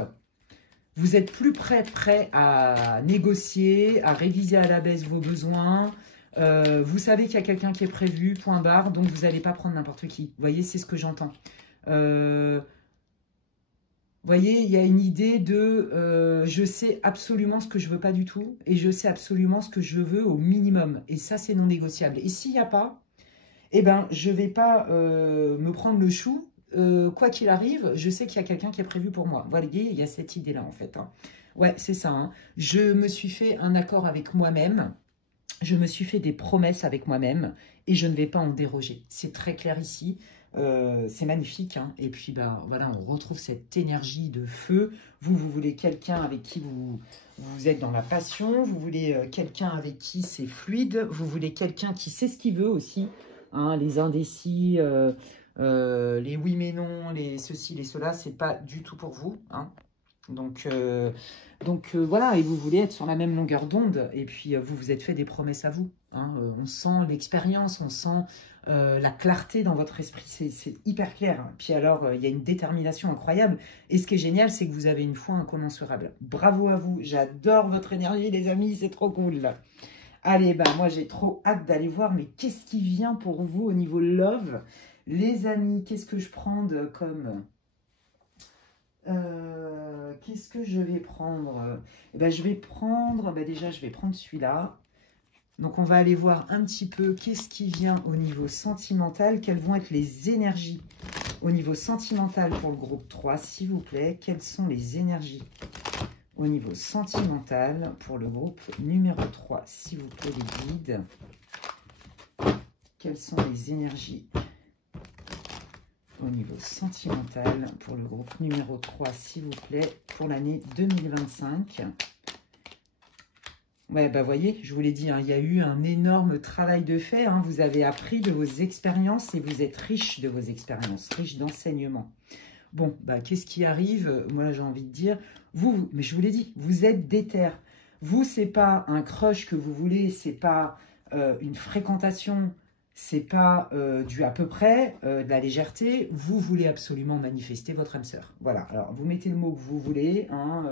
vous êtes plus prêt à négocier, à réviser à la baisse vos besoins. Vous savez qu'il y a quelqu'un qui est prévu, point barre, donc vous n'allez pas prendre n'importe qui. Vous voyez, c'est ce que j'entends. Vous voyez, il y a une idée de je sais absolument ce que je veux pas du tout et je sais absolument ce que je veux au minimum. Et ça, c'est non négociable. Et s'il n'y a pas, eh ben, je vais pas me prendre le chou. Quoi qu'il arrive, je sais qu'il y a quelqu'un qui est prévu pour moi. Voilà, il y a cette idée-là, en fait. Hein. Ouais, c'est ça. Hein. Je me suis fait un accord avec moi-même. Je me suis fait des promesses avec moi-même et je ne vais pas en déroger. C'est très clair ici. C'est magnifique. Hein. Et puis, bah, voilà, on retrouve cette énergie de feu. Vous voulez quelqu'un avec qui vous êtes dans la passion. Vous voulez quelqu'un avec qui c'est fluide. Vous voulez quelqu'un qui sait ce qu'il veut aussi. Hein, les indécis... les oui mais non, les ceci, les cela, c'est pas du tout pour vous. Hein. Donc voilà, et vous voulez être sur la même longueur d'onde, et puis vous vous êtes fait des promesses à vous. Hein. On sent l'expérience, on sent la clarté dans votre esprit, c'est hyper clair. Hein. Puis alors, il y a une détermination incroyable, et ce qui est génial, c'est que vous avez une foi incommensurable. Bravo à vous, j'adore votre énergie les amis, c'est trop cool. Allez, ben moi j'ai trop hâte d'aller voir, mais qu'est-ce qui vient pour vous au niveau love? Les amis, qu'est-ce que je prends comme... qu'est-ce que je vais prendre? Eh ben, je vais prendre... déjà, je vais prendre celui-là. Donc, on va aller voir un petit peu qu'est-ce qui vient au niveau sentimental. Quelles vont être les énergies au niveau sentimental pour le groupe 3, s'il vous plaît. Quelles sont les énergies au niveau sentimental pour le groupe numéro 3, s'il vous plaît, les guides? Quelles sont les énergies au niveau sentimental pour le groupe numéro 3, s'il vous plaît, pour l'année 2025. Ouais, bah voyez, je vous l'ai dit, hein, il y a eu un énorme travail de fait. Hein, vous avez appris de vos expériences et vous êtes riche de vos expériences, riche d'enseignements. Bon, bah qu'est-ce qui arrive? Moi, j'ai envie de dire, mais je vous l'ai dit, vous êtes déter. Vous, c'est pas un crush que vous voulez, c'est pas une fréquentation, c'est pas du à peu près, de la légèreté. Vous voulez absolument manifester votre âme sœur. Voilà, alors vous mettez le mot que vous voulez. Hein,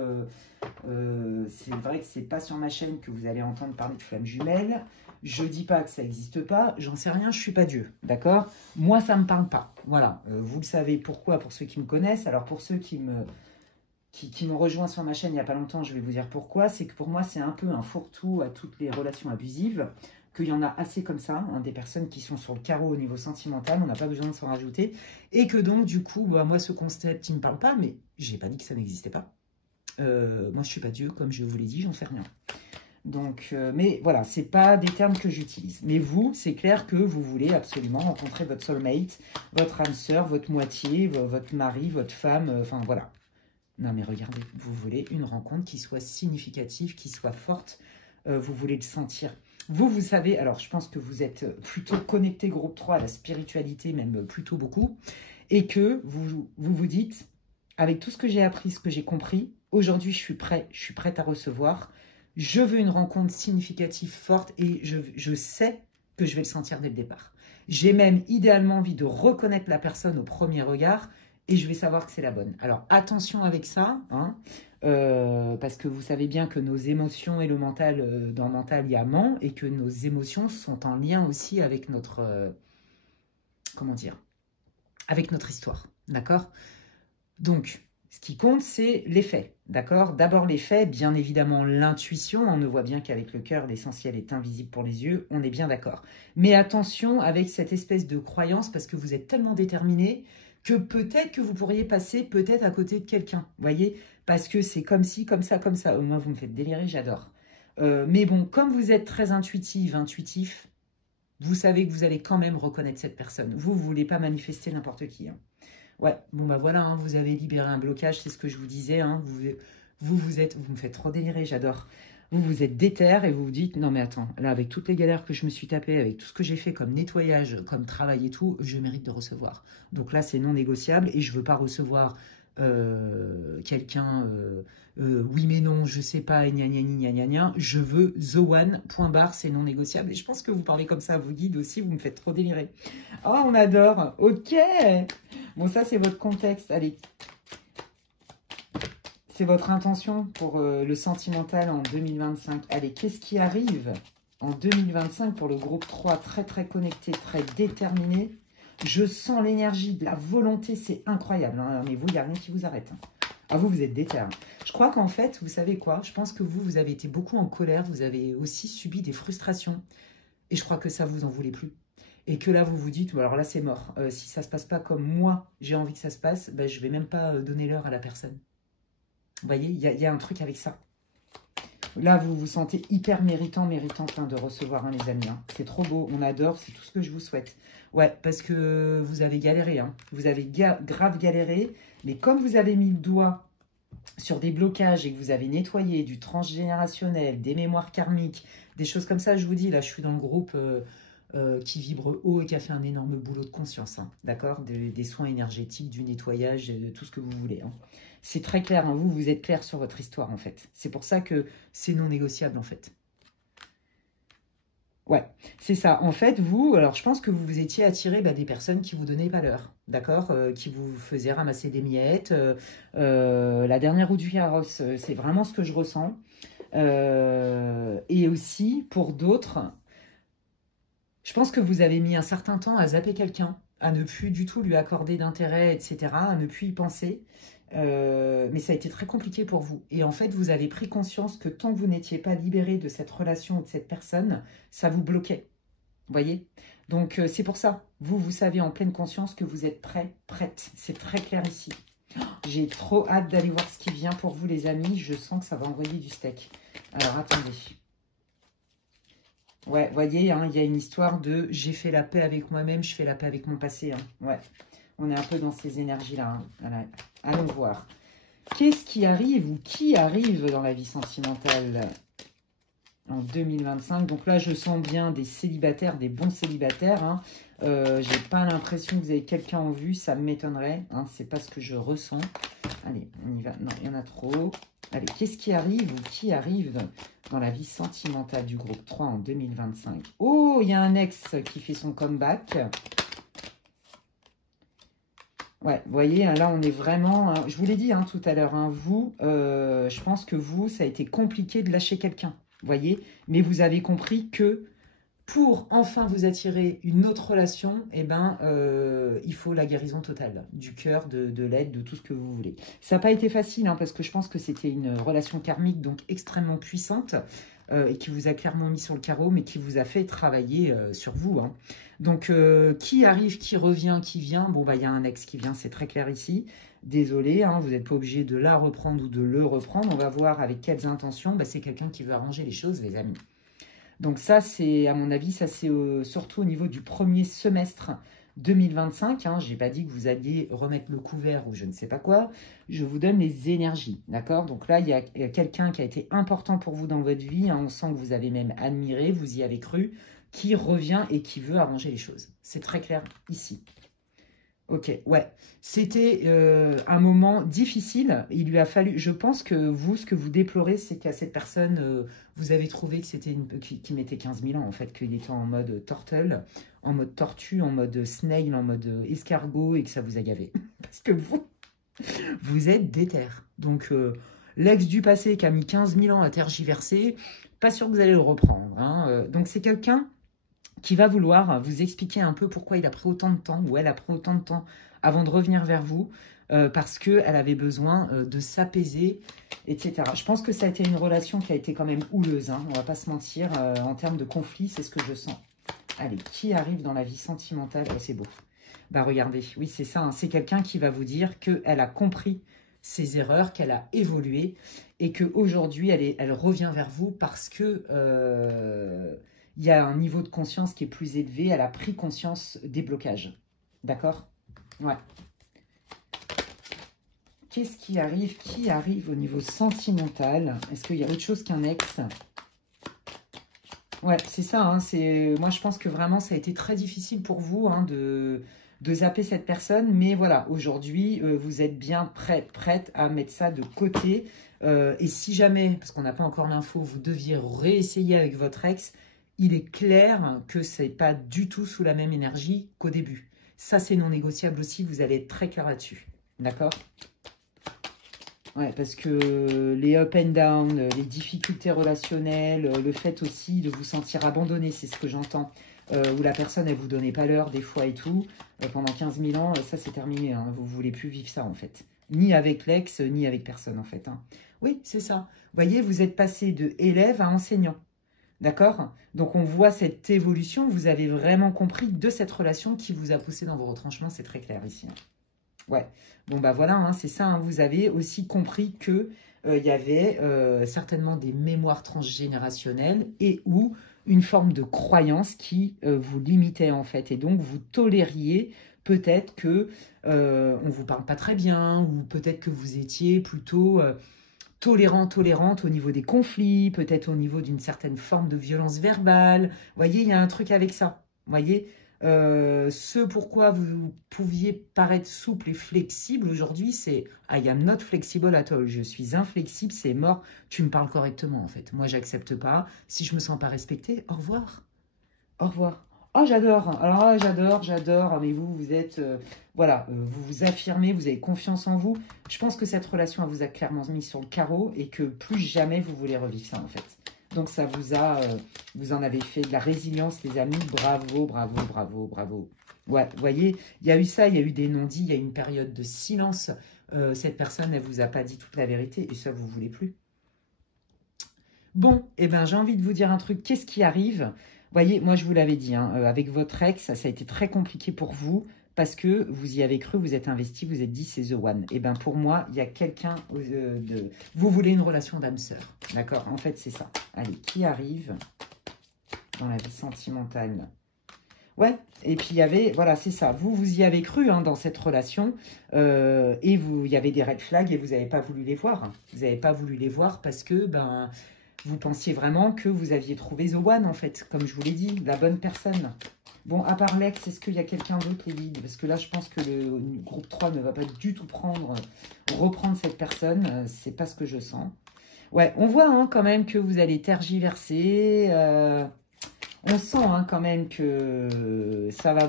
c'est vrai que c'est pas sur ma chaîne que vous allez entendre parler de flammes jumelles. Je dis pas que ça n'existe pas, j'en sais rien, je suis pas Dieu, d'accord? Moi, ça me parle pas. Voilà, vous le savez pourquoi pour ceux qui me connaissent. Alors pour ceux qui m'ont rejoint sur ma chaîne il n'y a pas longtemps, je vais vous dire pourquoi. C'est que pour moi, c'est un peu un fourre-tout à toutes les relations abusives. Qu'il y en a assez comme ça, hein, des personnes qui sont sur le carreau au niveau sentimental, on n'a pas besoin de s'en rajouter, et que donc, du coup, bah, moi, ce concept, il ne me parle pas, mais j'ai pas dit que ça n'existait pas. Moi, je suis pas Dieu, comme je vous l'ai dit, j'en sais rien. Donc, mais voilà, c'est pas des termes que j'utilise. Mais vous, c'est clair que vous voulez absolument rencontrer votre soulmate, votre âme sœur, votre moitié, votre mari, votre femme, enfin voilà. Non, mais regardez, vous voulez une rencontre qui soit significative, qui soit forte, vous voulez le sentir. Vous savez, alors je pense que vous êtes plutôt connecté groupe 3 à la spiritualité, même plutôt beaucoup, et que vous dites, avec tout ce que j'ai appris, ce que j'ai compris, aujourd'hui je suis prête à recevoir, je veux une rencontre significative, forte, et je sais que je vais le sentir dès le départ. J'ai même idéalement envie de reconnaître la personne au premier regard, et je vais savoir que c'est la bonne. Alors attention avec ça, hein, parce que vous savez bien que nos émotions et le mental, dans le mental, il y a ment, et que nos émotions sont en lien aussi avec notre, comment dire, avec notre histoire, d'accord? Donc, ce qui compte, c'est les faits, d'accord? D'abord les faits, bien évidemment l'intuition, on ne voit bien qu'avec le cœur, l'essentiel est invisible pour les yeux, on est bien d'accord. Mais attention avec cette espèce de croyance, parce que vous êtes tellement déterminé que peut-être que vous pourriez passer peut-être à côté de quelqu'un, voyez? Parce que c'est comme ci, comme ça, comme ça. Moi, vous me faites délirer, j'adore. Mais bon, comme vous êtes très intuitif, vous savez que vous allez quand même reconnaître cette personne. Vous ne voulez pas manifester n'importe qui. Hein. Ouais, bon bah voilà, hein, vous avez libéré un blocage, c'est ce que je vous disais. Hein, vous me faites trop délirer, j'adore. Vous êtes déter et vous vous dites, non mais attends, là avec toutes les galères que je me suis tapée, avec tout ce que j'ai fait comme nettoyage, comme travail et tout, je mérite de recevoir. Donc là, c'est non négociable et je veux pas recevoir quelqu'un, oui mais non, je sais pas, et gna gna gna gna gna, je veux the one, point barre, c'est non négociable. Et je pense que vous parlez comme ça à vos guides aussi, vous me faites trop délirer. Oh, on adore, ok. Bon, ça c'est votre contexte, allez. C'est votre intention pour le sentimental en 2025. Allez, qu'est-ce qui arrive en 2025 pour le groupe 3? Très très connecté, très déterminé. Je sens l'énergie, la volonté, c'est incroyable. Hein, mais vous, il n'y a rien qui vous arrête. Hein. Ah, vous êtes déter. Je crois qu'en fait, vous savez quoi? Je pense que vous avez été beaucoup en colère. Vous avez aussi subi des frustrations. Et je crois que ça, vous en voulez plus. Et que là, vous vous dites, alors là, c'est mort. Si ça ne se passe pas comme moi, j'ai envie que ça se passe, ben, je ne vais même pas donner l'heure à la personne. Vous voyez, il y a un truc avec ça. Là, vous vous sentez hyper méritante hein, de recevoir, hein, les amis. Hein. C'est trop beau, on adore, c'est tout ce que je vous souhaite. Ouais, parce que vous avez galéré. Hein. Vous avez grave galéré. Mais comme vous avez mis le doigt sur des blocages et que vous avez nettoyé du transgénérationnel, des mémoires karmiques, des choses comme ça, je vous dis, là, je suis dans le groupe qui vibre haut et qui a fait un énorme boulot de conscience. Hein, d'accord, des soins énergétiques, du nettoyage, de tout ce que vous voulez. Hein. C'est très clair, hein, vous êtes clair sur votre histoire, en fait. C'est pour ça que c'est non négociable, en fait. Ouais, c'est ça. En fait, vous, alors je pense que vous vous étiez attiré des personnes qui vous donnaient pas l'heure, d'accord, qui vous faisaient ramasser des miettes. La dernière roue du carrosse, c'est vraiment ce que je ressens. Et aussi, pour d'autres, je pense que vous avez mis un certain temps à zapper quelqu'un, à ne plus du tout lui accorder d'intérêt, etc., à ne plus y penser. Mais ça a été très compliqué pour vous. Et en fait, vous avez pris conscience que tant que vous n'étiez pas libéré de cette relation ou de cette personne, ça vous bloquait. Vous voyez? Donc, c'est pour ça. Vous savez en pleine conscience que vous êtes prêt, prête. C'est très clair ici. J'ai trop hâte d'aller voir ce qui vient pour vous, les amis. Je sens que ça va envoyer du steak. Alors, attendez. Ouais, vous voyez, hein, il y a une histoire de « j'ai fait la paix avec moi-même, je fais la paix avec mon passé. Hein. » Ouais, on est un peu dans ces énergies-là. Hein. Voilà. Allons voir. Qu'est-ce qui arrive ou qui arrive dans la vie sentimentale en 2025? Donc là, je sens bien des célibataires, des bons célibataires. Hein. J'ai pas l'impression que vous avez quelqu'un en vue, ça m'étonnerait. Hein, c'est pas ce que je ressens. Allez, on y va. Non, il y en a trop. Allez, qu'est-ce qui arrive ou qui arrive dans la vie sentimentale du groupe 3 en 2025? Oh, il y a un ex qui fait son comeback. Ouais, vous voyez, là, on est vraiment... je vous l'ai dit hein, tout à l'heure, hein, vous, je pense que vous, ça a été compliqué de lâcher quelqu'un, vous voyez. Mais vous avez compris que pour enfin vous attirer une autre relation, eh ben, il faut la guérison totale du cœur, de l'aide, de tout ce que vous voulez. Ça n'a pas été facile, hein, parce que je pense que c'était une relation karmique, donc extrêmement puissante, et qui vous a clairement mis sur le carreau, mais qui vous a fait travailler sur vous. Hein. Donc, qui arrive, qui revient, qui vient, bon, bah, il y a un ex qui vient, c'est très clair ici. Désolé, hein, vous n'êtes pas obligé de la reprendre ou de le reprendre. On va voir avec quelles intentions. Bah, c'est quelqu'un qui veut arranger les choses, les amis. Donc ça, c'est, à mon avis, ça c'est surtout au niveau du premier semestre 2025. Hein. Je n'ai pas dit que vous alliez remettre le couvert ou je ne sais pas quoi. Je vous donne les énergies, d'accord? Donc là, il y a quelqu'un qui a été important pour vous dans votre vie. Hein. On sent que vous avez même admiré, vous y avez cru, qui revient et qui veut arranger les choses. C'est très clair ici. Ok, ouais. C'était un moment difficile. Il lui a fallu... Je pense que vous, ce que vous déplorez, c'est qu'à cette personne, vous avez trouvé que c'était qui mettait 15 000 ans, en fait, qu'il était en mode turtle, en mode tortue, en mode snail, en mode escargot, et que ça vous a gavé. Parce que vous êtes déter. Donc, l'ex du passé qui a mis 15 000 ans à tergiverser, pas sûr que vous allez le reprendre. Hein. Donc, c'est quelqu'un qui va vouloir vous expliquer un peu pourquoi il a pris autant de temps, ou elle a pris autant de temps avant de revenir vers vous, parce qu'elle avait besoin de s'apaiser, etc. Je pense que ça a été une relation qui a été quand même houleuse, hein, on va pas se mentir, en termes de conflit, c'est ce que je sens. Allez, qui arrive dans la vie sentimentale? Oh, c'est beau. Bah regardez, oui c'est ça, hein, c'est quelqu'un qui va vous dire qu'elle a compris ses erreurs, qu'elle a évolué, et qu'aujourd'hui elle revient vers vous parce que... il y a un niveau de conscience qui est plus élevé. Elle a pris conscience des blocages. D'accord? Ouais. qu'est-ce qui arrive? Qui arrive au niveau sentimental? Est-ce qu'il y a autre chose qu'un ex? Ouais, c'est ça. Hein, moi, je pense que vraiment, ça a été très difficile pour vous hein, de zapper cette personne. Mais voilà, aujourd'hui, vous êtes bien prête à mettre ça de côté. Et si jamais, parce qu'on n'a pas encore l'info, vous deviez réessayer avec votre ex, il est clair que ce n'est pas du tout sous la même énergie qu'au début. Ça, c'est non négociable aussi. Vous allez être très clair là-dessus. D'accord? Ouais, parce que les up and down, les difficultés relationnelles, le fait aussi de vous sentir abandonné, c'est ce que j'entends. Où la personne, elle vous donnait pas l'heure des fois et tout. Pendant 15 000 ans, ça c'est terminé. Hein, vous ne voulez plus vivre ça en fait. Ni avec l'ex, ni avec personne en fait. Hein. Oui, c'est ça. Vous voyez, vous êtes passé de élève à enseignant. D'accord? Donc on voit cette évolution. Vous avez vraiment compris de cette relation qui vous a poussé dans vos retranchements. C'est très clair ici. Hein. Ouais, bon bah voilà, hein, c'est ça, hein. Vous avez aussi compris que il y avait certainement des mémoires transgénérationnelles et ou une forme de croyance qui vous limitait en fait. Et donc vous tolériez peut-être que on vous parle pas très bien ou peut-être que vous étiez plutôt tolérante au niveau des conflits, peut-être au niveau d'une certaine forme de violence verbale. Vous voyez, il y a un truc avec ça. Vous voyez ce pourquoi vous pouviez paraître souple et flexible aujourd'hui, c'est « I am not flexible at all ». Je suis inflexible, c'est mort. Tu me parles correctement, en fait. Moi, j'accepte pas. Si je me sens pas respectée, au revoir. Au revoir. Oh, j'adore. Alors là, j'adore. Mais vous êtes... voilà, vous vous affirmez, vous avez confiance en vous. Je pense que cette relation, elle vous a clairement mis sur le carreau et que plus jamais vous voulez revivre ça, en fait. Donc, ça vous a, vous en avez fait de la résilience, les amis. Bravo, bravo, bravo, bravo. Ouais, vous voyez, il y a eu ça, il y a eu des non-dits, il y a eu une période de silence. Cette personne, elle vous a pas dit toute la vérité et ça, vous ne voulez plus. Bon, eh ben, j'ai envie de vous dire un truc. Qu'est-ce qui arrive? Vous voyez, moi, je vous l'avais dit, hein, avec votre ex, ça a été très compliqué pour vous. Parce que vous y avez cru, vous êtes investi, vous êtes dit c'est The One. Et bien pour moi, il y a quelqu'un de... Vous voulez une relation d'âme-sœur. D'accord? En fait, c'est ça. Allez, qui arrive dans la vie sentimentale? Ouais, et puis il y avait... Voilà, c'est ça. Vous y avez cru hein, dans cette relation. Et il y avait des red flags et vous n'avez pas voulu les voir. Vous n'avez pas voulu les voir parce que... ben vous pensiez vraiment que vous aviez trouvé The One, en fait. Comme je vous l'ai dit, la bonne personne. Bon, à part l'ex, est-ce qu'il y a quelqu'un d'autre, les leads? Parce que là, je pense que le groupe 3 ne va pas du tout reprendre cette personne. C'est pas ce que je sens. Ouais, on voit hein, quand même que vous allez tergiverser. On sent hein, quand même que ça va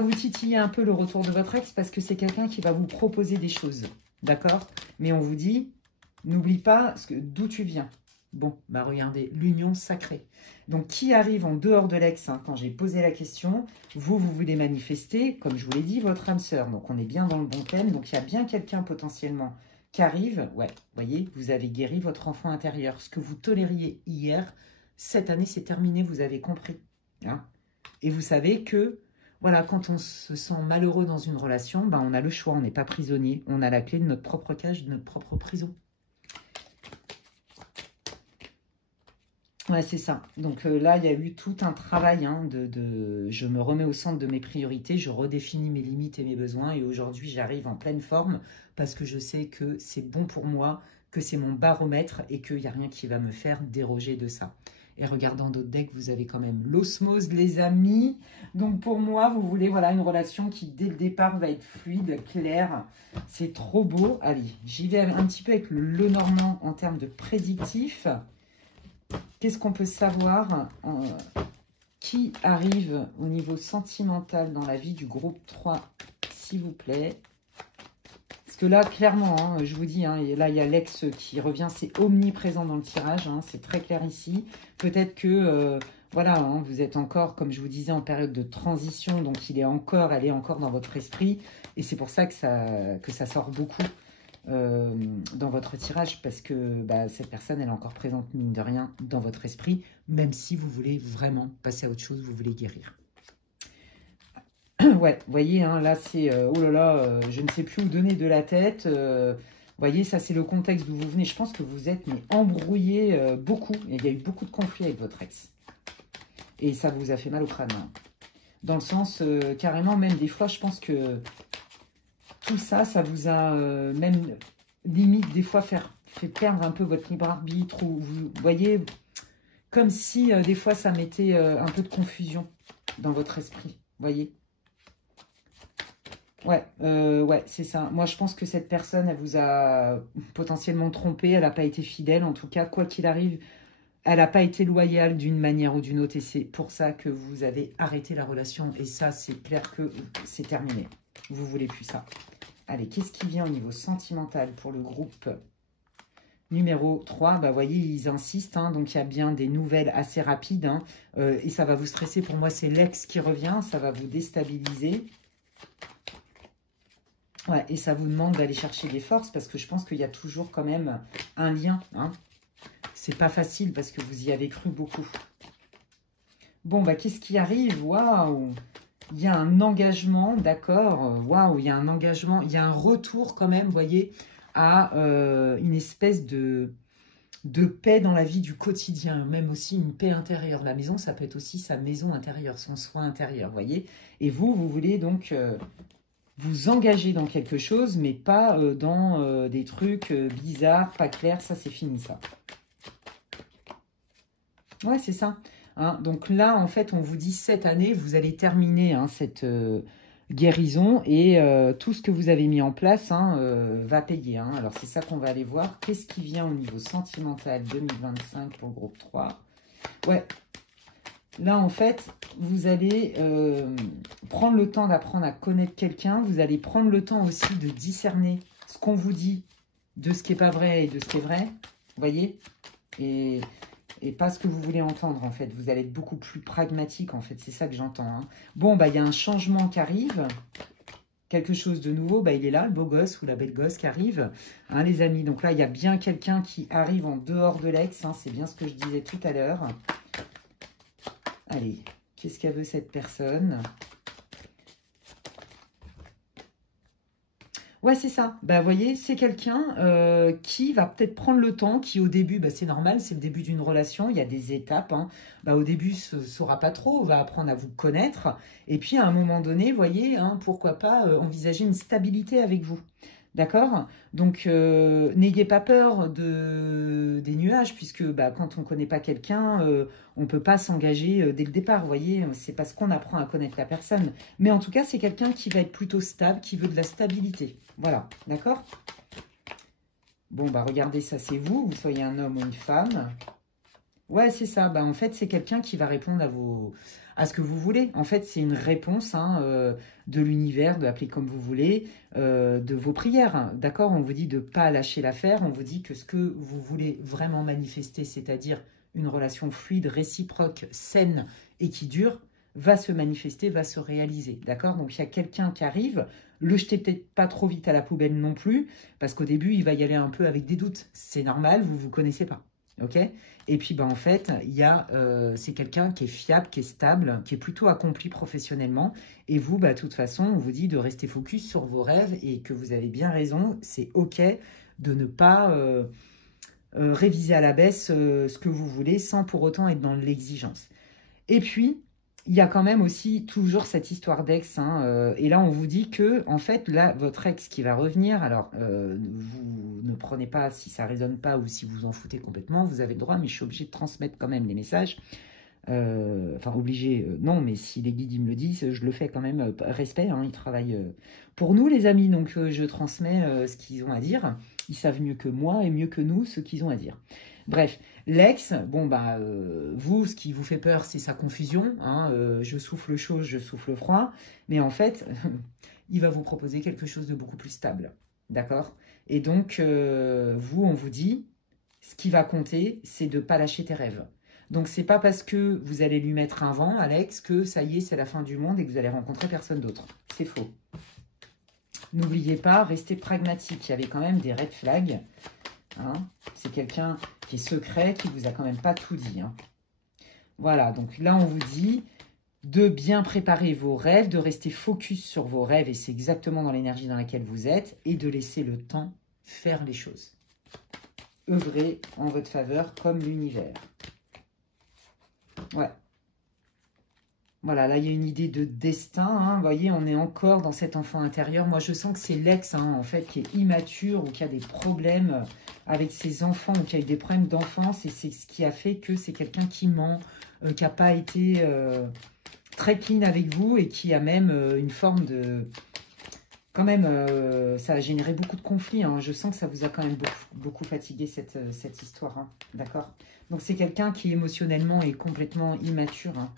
vous titiller un peu le retour de votre ex parce que c'est quelqu'un qui va vous proposer des choses. D'accord? Mais on vous dit, n'oublie pas d'où tu viens. Bon, bah regardez, l'union sacrée. Donc, qui arrive en dehors de l'ex hein, quand j'ai posé la question? Vous voulez manifester, comme je vous l'ai dit, votre âme sœur. Donc, on est bien dans le bon thème. Donc, il y a bien quelqu'un potentiellement qui arrive. Ouais, vous voyez, vous avez guéri votre enfant intérieur. Ce que vous tolériez hier, cette année, c'est terminé. Vous avez compris. Hein, et vous savez que, voilà, quand on se sent malheureux dans une relation, ben, on a le choix. On n'est pas prisonnier. On a la clé de notre propre cage, de notre propre prison. Ouais, c'est ça. Donc là, il y a eu tout un travail hein, je me remets au centre de mes priorités, je redéfinis mes limites et mes besoins. Et aujourd'hui, j'arrive en pleine forme parce que je sais que c'est bon pour moi, que c'est mon baromètre et qu'il n'y a rien qui va me faire déroger de ça. Et regardant d'autres decks, vous avez quand même l'osmose, les amis. Donc pour moi, vous voulez voilà, une relation qui, dès le départ, va être fluide, claire. C'est trop beau. Allez, j'y vais un petit peu avec le Normand en termes de prédictif. Qu'est-ce qu'on peut savoir qui arrive au niveau sentimental dans la vie du groupe 3, s'il vous plaît? Parce que là, clairement, hein, je vous dis, hein, là, il y a l'ex qui revient, c'est omniprésent dans le tirage, hein, c'est très clair ici. Peut-être que, voilà, hein, vous êtes encore, comme je vous disais, en période de transition, donc elle est encore dans votre esprit, et c'est pour ça que ça sort beaucoup. Dans votre tirage parce que bah, cette personne elle est encore présente mine de rien dans votre esprit même si vous voulez vraiment passer à autre chose, vous voulez guérir. Ouais, vous voyez hein, là c'est oh là là je ne sais plus où donner de la tête, vous voyez ça c'est le contexte d'où vous venez. Je pense que vous êtes mais embrouillé beaucoup et il y a eu beaucoup de conflits avec votre ex et ça vous a fait mal au crâne hein. Dans le sens carrément même des fois je pense que tout ça, ça vous a même limite des fois fait perdre un peu votre libre arbitre. Ou vous voyez, comme si des fois ça mettait un peu de confusion dans votre esprit. Vous voyez? Ouais, ouais, c'est ça. Moi, je pense que cette personne, elle vous a potentiellement trompé. Elle n'a pas été fidèle. En tout cas, quoi qu'il arrive, elle n'a pas été loyale d'une manière ou d'une autre. Et c'est pour ça que vous avez arrêté la relation. Et ça, c'est clair que c'est terminé. Vous voulez plus ça. Allez, qu'est-ce qui vient au niveau sentimental pour le groupe numéro 3? Bah, vous voyez, ils insistent. Hein, donc, il y a bien des nouvelles assez rapides. Hein, et ça va vous stresser. Pour moi, c'est l'ex qui revient. Ça va vous déstabiliser. Ouais, et ça vous demande d'aller chercher des forces parce que je pense qu'il y a toujours quand même un lien. Hein. C'est pas facile parce que vous y avez cru beaucoup. Bon, bah, qu'est-ce qui arrive? Waouh! Il y a un engagement, d'accord? Waouh, il y a un engagement, il y a un retour quand même, vous voyez, à une espèce de paix dans la vie du quotidien, même aussi une paix intérieure. La maison, ça peut être aussi sa maison intérieure, son soin intérieur, vous voyez? Et vous voulez donc vous engager dans quelque chose, mais pas dans des trucs bizarres, pas clairs. Ça, c'est fini, ça. Ouais, c'est ça. Hein, donc là, en fait, on vous dit cette année, vous allez terminer hein, cette guérison et tout ce que vous avez mis en place hein, va payer. Hein. Alors, c'est ça qu'on va aller voir. Qu'est-ce qui vient au niveau sentimental 2025 pour le groupe 3? Ouais. Là, en fait, vous allez prendre le temps d'apprendre à connaître quelqu'un. Vous allez prendre le temps aussi de discerner ce qu'on vous dit de ce qui n'est pas vrai et de ce qui est vrai. Vous voyez? Et pas ce que vous voulez entendre, en fait. Vous allez être beaucoup plus pragmatique, en fait. C'est ça que j'entends. Hein. Bon, bah, il y a un changement qui arrive. Quelque chose de nouveau. Bah, il est là, le beau gosse ou la belle gosse qui arrive. Hein, les amis. Donc là, il y a bien quelqu'un qui arrive en dehors de l'ex. Hein. C'est bien ce que je disais tout à l'heure. Allez, qu'est-ce qu'elle veut cette personne? Ouais, c'est ça. Bah, vous voyez, c'est quelqu'un qui va peut-être prendre le temps, qui au début, bah, c'est normal, c'est le début d'une relation, il y a des étapes. Hein. Bah, au début, ne saura pas trop, va apprendre à vous connaître. Et puis, à un moment donné, vous voyez, hein, pourquoi pas envisager une stabilité avec vous. D'accord? Donc, n'ayez pas peur des nuages, puisque bah, quand on ne connaît pas quelqu'un, on ne peut pas s'engager dès le départ. Vous voyez, c'est parce qu'on apprend à connaître la personne. Mais en tout cas, c'est quelqu'un qui va être plutôt stable, qui veut de la stabilité. Voilà, d'accord? Bon, bah regardez, ça c'est vous, vous soyez un homme ou une femme. Ouais, c'est ça. Bah, en fait, c'est quelqu'un qui va répondre à ce que vous voulez. En fait, c'est une réponse hein, de l'univers, de l'appeler comme vous voulez, de vos prières. Hein. D'accord? On vous dit de ne pas lâcher l'affaire. On vous dit que ce que vous voulez vraiment manifester, c'est-à-dire une relation fluide, réciproque, saine et qui dure, va se manifester, va se réaliser. D'accord? Donc, il y a quelqu'un qui arrive. Le jetez peut-être pas trop vite à la poubelle non plus, parce qu'au début, il va y aller un peu avec des doutes. C'est normal, vous ne vous connaissez pas. Ok? Et puis, bah, en fait, c'est quelqu'un qui est fiable, qui est stable, qui est plutôt accompli professionnellement. Et vous, bah, de toute façon, on vous dit de rester focus sur vos rêves et que vous avez bien raison. C'est OK de ne pas réviser à la baisse ce que vous voulez sans pour autant être dans l'exigence. Et puis, il y a quand même aussi toujours cette histoire d'ex. Hein, et là, on vous dit que, en fait, là, votre ex qui va revenir, alors, vous ne prenez pas si ça ne résonne pas ou si vous en foutez complètement, vous avez le droit, mais je suis obligée de transmettre quand même les messages. Enfin, obligé, non, mais si les guides ils me le disent, je le fais quand même. Respect, hein, ils travaillent pour nous, les amis, donc je transmets ce qu'ils ont à dire. Ils savent mieux que moi et mieux que nous ce qu'ils ont à dire. Bref, l'ex, bon, bah, vous, ce qui vous fait peur, c'est sa confusion. Hein, je souffle chaud, je souffle froid. Mais en fait, il va vous proposer quelque chose de beaucoup plus stable. D'accord? Et donc, vous, on vous dit, ce qui va compter, c'est de ne pas lâcher tes rêves. Donc, c'est pas parce que vous allez lui mettre un vent, Alex, que ça y est, c'est la fin du monde et que vous allez rencontrer personne d'autre. C'est faux. N'oubliez pas, restez pragmatique. Il y avait quand même des red flags. Hein, c'est quelqu'un qui est secret, qui vous a quand même pas tout dit. Hein. Voilà, donc là, on vous dit de bien préparer vos rêves, de rester focus sur vos rêves, et c'est exactement dans l'énergie dans laquelle vous êtes, et de laisser le temps faire les choses. Œuvrez en votre faveur comme l'univers. Ouais. Voilà, là, il y a une idée de destin. Hein. Vous voyez, on est encore dans cet enfant intérieur. Moi, je sens que c'est l'ex, hein, en fait, qui est immature ou qui a des problèmes avec ses enfants ou qui a eu des problèmes d'enfance. Et c'est ce qui a fait que c'est quelqu'un qui ment, qui n'a pas été très clean avec vous et qui a même une forme de... Quand même, ça a généré beaucoup de conflits. Hein. Je sens que ça vous a quand même beaucoup fatigué, cette histoire. Hein. D'accord? Donc, c'est quelqu'un qui, émotionnellement, est complètement immature. Hein.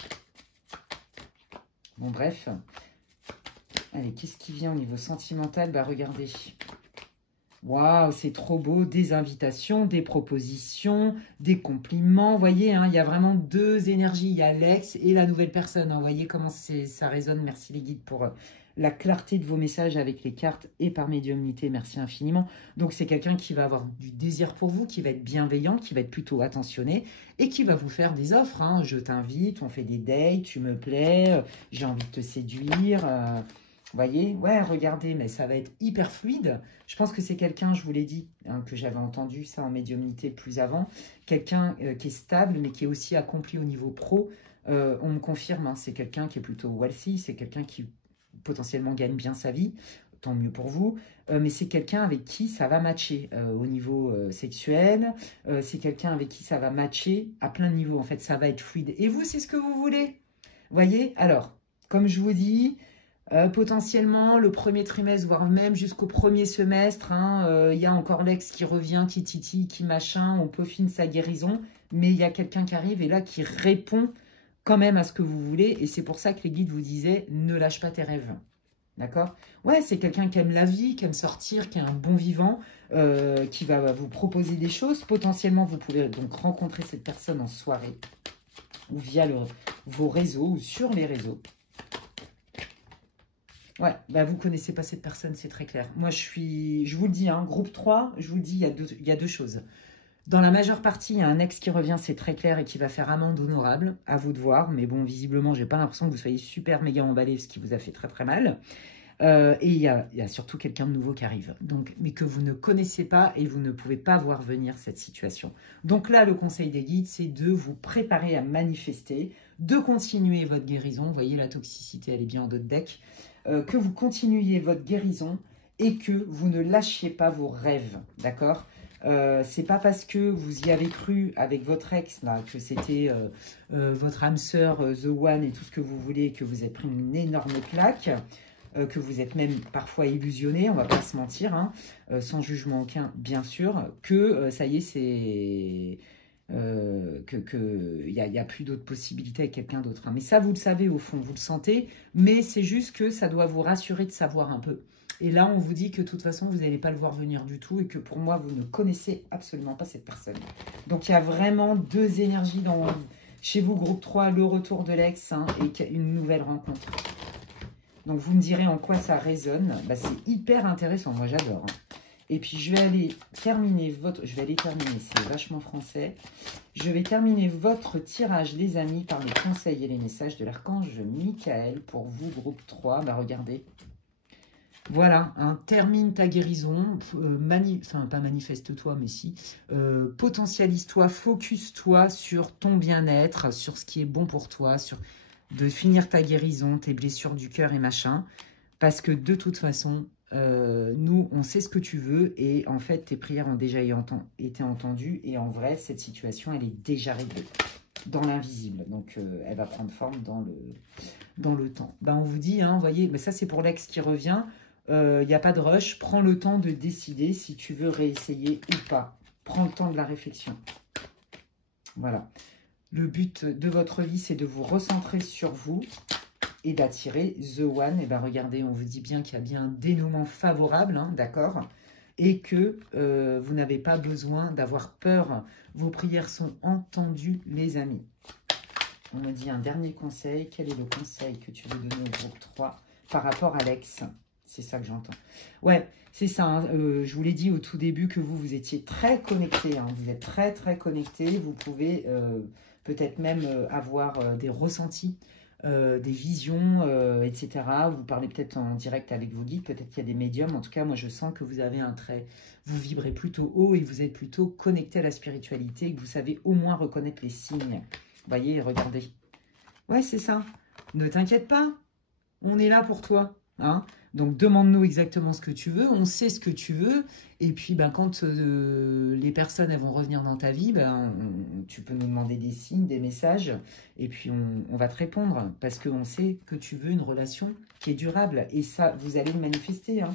Bon, bref. Allez, qu'est-ce qui vient au niveau sentimental? Bah, regardez. Waouh, c'est trop beau. Des invitations, des propositions, des compliments. Vous voyez, hein, il y a vraiment deux énergies. Il y a l'ex et la nouvelle personne. Hein. Vous voyez comment ça résonne. Merci les guides pour la clarté de vos messages avec les cartes et par médiumnité. Merci infiniment. Donc, c'est quelqu'un qui va avoir du désir pour vous, qui va être bienveillant, qui va être plutôt attentionné et qui va vous faire des offres. Hein. Je t'invite, on fait des dates, tu me plais, j'ai envie de te séduire. Vous voyez? Ouais, regardez, mais ça va être hyper fluide. Je pense que c'est quelqu'un, je vous l'ai dit, hein, que j'avais entendu ça en médiumnité plus avant. Quelqu'un qui est stable, mais qui est aussi accompli au niveau pro. On me confirme, hein, c'est quelqu'un qui est plutôt wealthy, c'est quelqu'un qui potentiellement gagne bien sa vie. Tant mieux pour vous. Mais c'est quelqu'un avec qui ça va matcher au niveau sexuel. C'est quelqu'un avec qui ça va matcher à plein de niveaux. En fait, ça va être fluide. Et vous, c'est ce que vous voulez? Vous voyez? Alors, comme je vous dis... potentiellement le premier trimestre, voire même jusqu'au premier semestre, hein, y a encore l'ex qui revient, qui titille, qui machin, on peaufine sa guérison, mais il y a quelqu'un qui arrive et là qui répond quand même à ce que vous voulez, et c'est pour ça que les guides vous disaient, ne lâche pas tes rêves, d'accord? Ouais, c'est quelqu'un qui aime la vie, qui aime sortir, qui est un bon vivant, qui va vous proposer des choses, potentiellement vous pouvez donc rencontrer cette personne en soirée, ou via vos réseaux, ou sur les réseaux. Ouais, bah vous connaissez pas cette personne, c'est très clair. Moi, je vous le dis, hein, groupe 3, je vous le dis, il y a deux choses. Dans la majeure partie, il y a un ex qui revient, c'est très clair, et qui va faire amende honorable, à vous de voir. Mais bon, visiblement, j'ai pas l'impression que vous soyez super méga emballé, ce qui vous a fait très très mal. Et il y a surtout quelqu'un de nouveau qui arrive, donc, mais que vous ne connaissez pas et vous ne pouvez pas voir venir cette situation. Donc là, le conseil des guides, c'est de vous préparer à manifester, de continuer votre guérison. Vous voyez, la toxicité, elle est bien en dos de deck. Que vous continuiez votre guérison et que vous ne lâchiez pas vos rêves, d'accord? C'est pas parce que vous y avez cru avec votre ex, là, que c'était votre âme sœur, The One et tout ce que vous voulez, que vous êtes pris une énorme claque, que vous êtes même parfois illusionné, on va pas se mentir, hein, sans jugement aucun, bien sûr, que ça y est, c'est... il y a plus d'autres possibilités avec quelqu'un d'autre. Hein. Mais ça, vous le savez au fond, vous le sentez, mais c'est juste que ça doit vous rassurer de savoir un peu. Et là, on vous dit que de toute façon, vous n'allez pas le voir venir du tout et que pour moi, vous ne connaissez absolument pas cette personne. Donc, il y a vraiment deux énergies chez vous, groupe 3, le retour de l'ex, hein, et une nouvelle rencontre. Donc, vous me direz en quoi ça résonne. Bah, c'est hyper intéressant, moi j'adore. Hein. Et puis, je vais aller terminer c'est vachement français. Je vais terminer votre tirage, les amis, par les conseils et les messages de l'archange Michael pour vous, groupe 3. Bah, regardez. Voilà, hein, termine ta guérison, enfin pas manifeste-toi, mais si, potentialise-toi, focus-toi sur ton bien-être, sur ce qui est bon pour toi, sur de finir ta guérison, tes blessures du cœur et machin, parce que de toute façon, nous, on sait ce que tu veux et en fait, tes prières ont déjà été entendues et en vrai, cette situation, elle est déjà réglée dans l'invisible. Donc, elle va prendre forme dans le temps. Ben, on vous dit, hein, voyez, mais ça, c'est pour l'ex qui revient. Il n'y a pas de rush. Prends le temps de décider si tu veux réessayer ou pas. Prends le temps de la réflexion. Voilà. Le but de votre vie, c'est de vous recentrer sur vous et d'attirer The One. Et bien, regardez, on vous dit bien qu'il y a bien un dénouement favorable, hein, d'accord? Et que vous n'avez pas besoin d'avoir peur. Vos prières sont entendues, les amis. On me dit un dernier conseil. Quel est le conseil que tu veux donner au groupe 3 par rapport à l'ex? C'est ça que j'entends. Ouais, c'est ça. Hein. Je vous l'ai dit au tout début que vous étiez très connecté. Hein. Vous êtes très, très connecté. Vous pouvez peut-être même avoir des ressentis, des visions, etc. Vous parlez peut-être en direct avec vos guides. Peut-être qu'il y a des médiums. En tout cas, moi, je sens que vous avez vous vibrez plutôt haut et vous êtes plutôt connecté à la spiritualité et que vous savez au moins reconnaître les signes. Vous voyez, regardez. Ouais, c'est ça. ne t'inquiète pas, on est là pour toi. Hein. Donc, demande-nous exactement ce que tu veux, on sait ce que tu veux. Et puis, ben, quand les personnes elles vont revenir dans ta vie, ben, tu peux nous demander des signes, des messages. Et puis, on va te répondre. Parce qu'on sait que tu veux une relation qui est durable. Et ça, vous allez le manifester. Hein.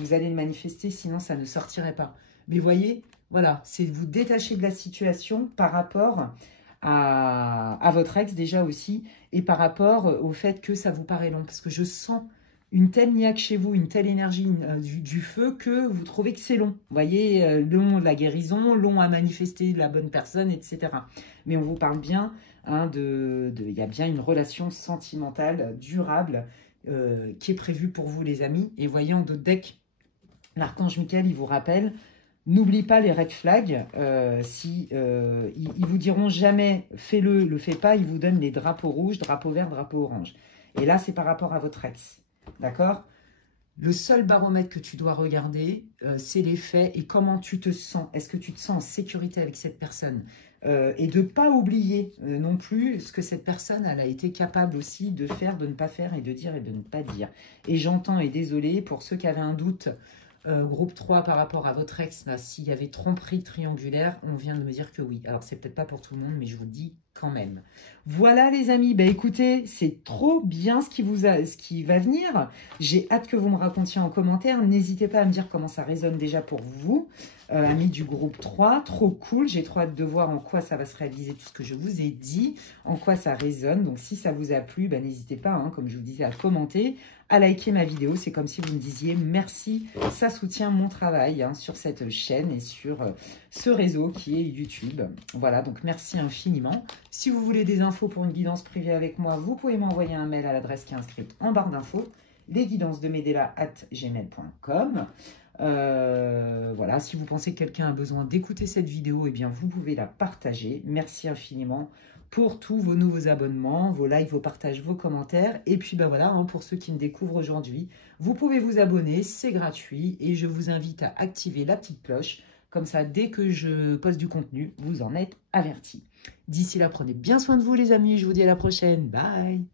Vous allez le manifester, sinon ça ne sortirait pas. Mais voyez, voilà, c'est vous détacher de la situation par rapport à votre ex déjà aussi. Et par rapport au fait que ça vous paraît long. Parce que je sens une telle niaque chez vous, une telle énergie du feu que vous trouvez que c'est long. Vous voyez, long de la guérison, long à manifester la bonne personne, etc. Mais on vous parle bien, hein, il y a bien une relation sentimentale, durable, qui est prévue pour vous, les amis. Et voyez, en d'autres decks, l'archange Michael, il vous rappelle, n'oublie pas les red flags. Ils vous diront jamais, fais-le, le fais pas. Ils vous donnent les drapeaux rouges, drapeaux verts, drapeaux orange. Et là, c'est par rapport à votre ex. D'accord? Le seul baromètre que tu dois regarder, c'est les faits et comment tu te sens. Est-ce que tu te sens en sécurité avec cette personne? Et de ne pas oublier non plus ce que cette personne elle a été capable aussi de faire, de ne pas faire et de dire et de ne pas dire. Et j'entends, et désolé, pour ceux qui avaient un doute, groupe 3 par rapport à votre ex, s'il y avait tromperie triangulaire, on vient de me dire que oui. Alors, c'est peut-être pas pour tout le monde, mais je vous le dis quand même. Voilà, les amis. Ben, écoutez, c'est trop bien ce qui va venir. J'ai hâte que vous me racontiez en commentaire. N'hésitez pas à me dire comment ça résonne déjà pour vous, amis du groupe 3. Trop cool. J'ai trop hâte de voir en quoi ça va se réaliser, tout ce que je vous ai dit, en quoi ça résonne. Donc, si ça vous a plu, ben, n'hésitez pas, hein, comme je vous disais, à commenter, à liker ma vidéo. C'est comme si vous me disiez merci, ça soutient mon travail, hein, sur cette chaîne et sur ce réseau qui est YouTube. Voilà, donc merci infiniment. Si vous voulez des infos pour une guidance privée avec moi, vous pouvez m'envoyer un mail à l'adresse qui est inscrite en barre d'infos, lesguidancesdemedela@gmail.com. Voilà, si vous pensez que quelqu'un a besoin d'écouter cette vidéo, eh bien vous pouvez la partager. Merci infiniment pour tous vos nouveaux abonnements, vos likes, vos partages, vos commentaires. Et puis ben voilà, hein, pour ceux qui me découvrent aujourd'hui, vous pouvez vous abonner, c'est gratuit. Et je vous invite à activer la petite cloche. Comme ça, dès que je poste du contenu, vous en êtes avertis. D'ici là, prenez bien soin de vous les amis. Je vous dis à la prochaine. Bye!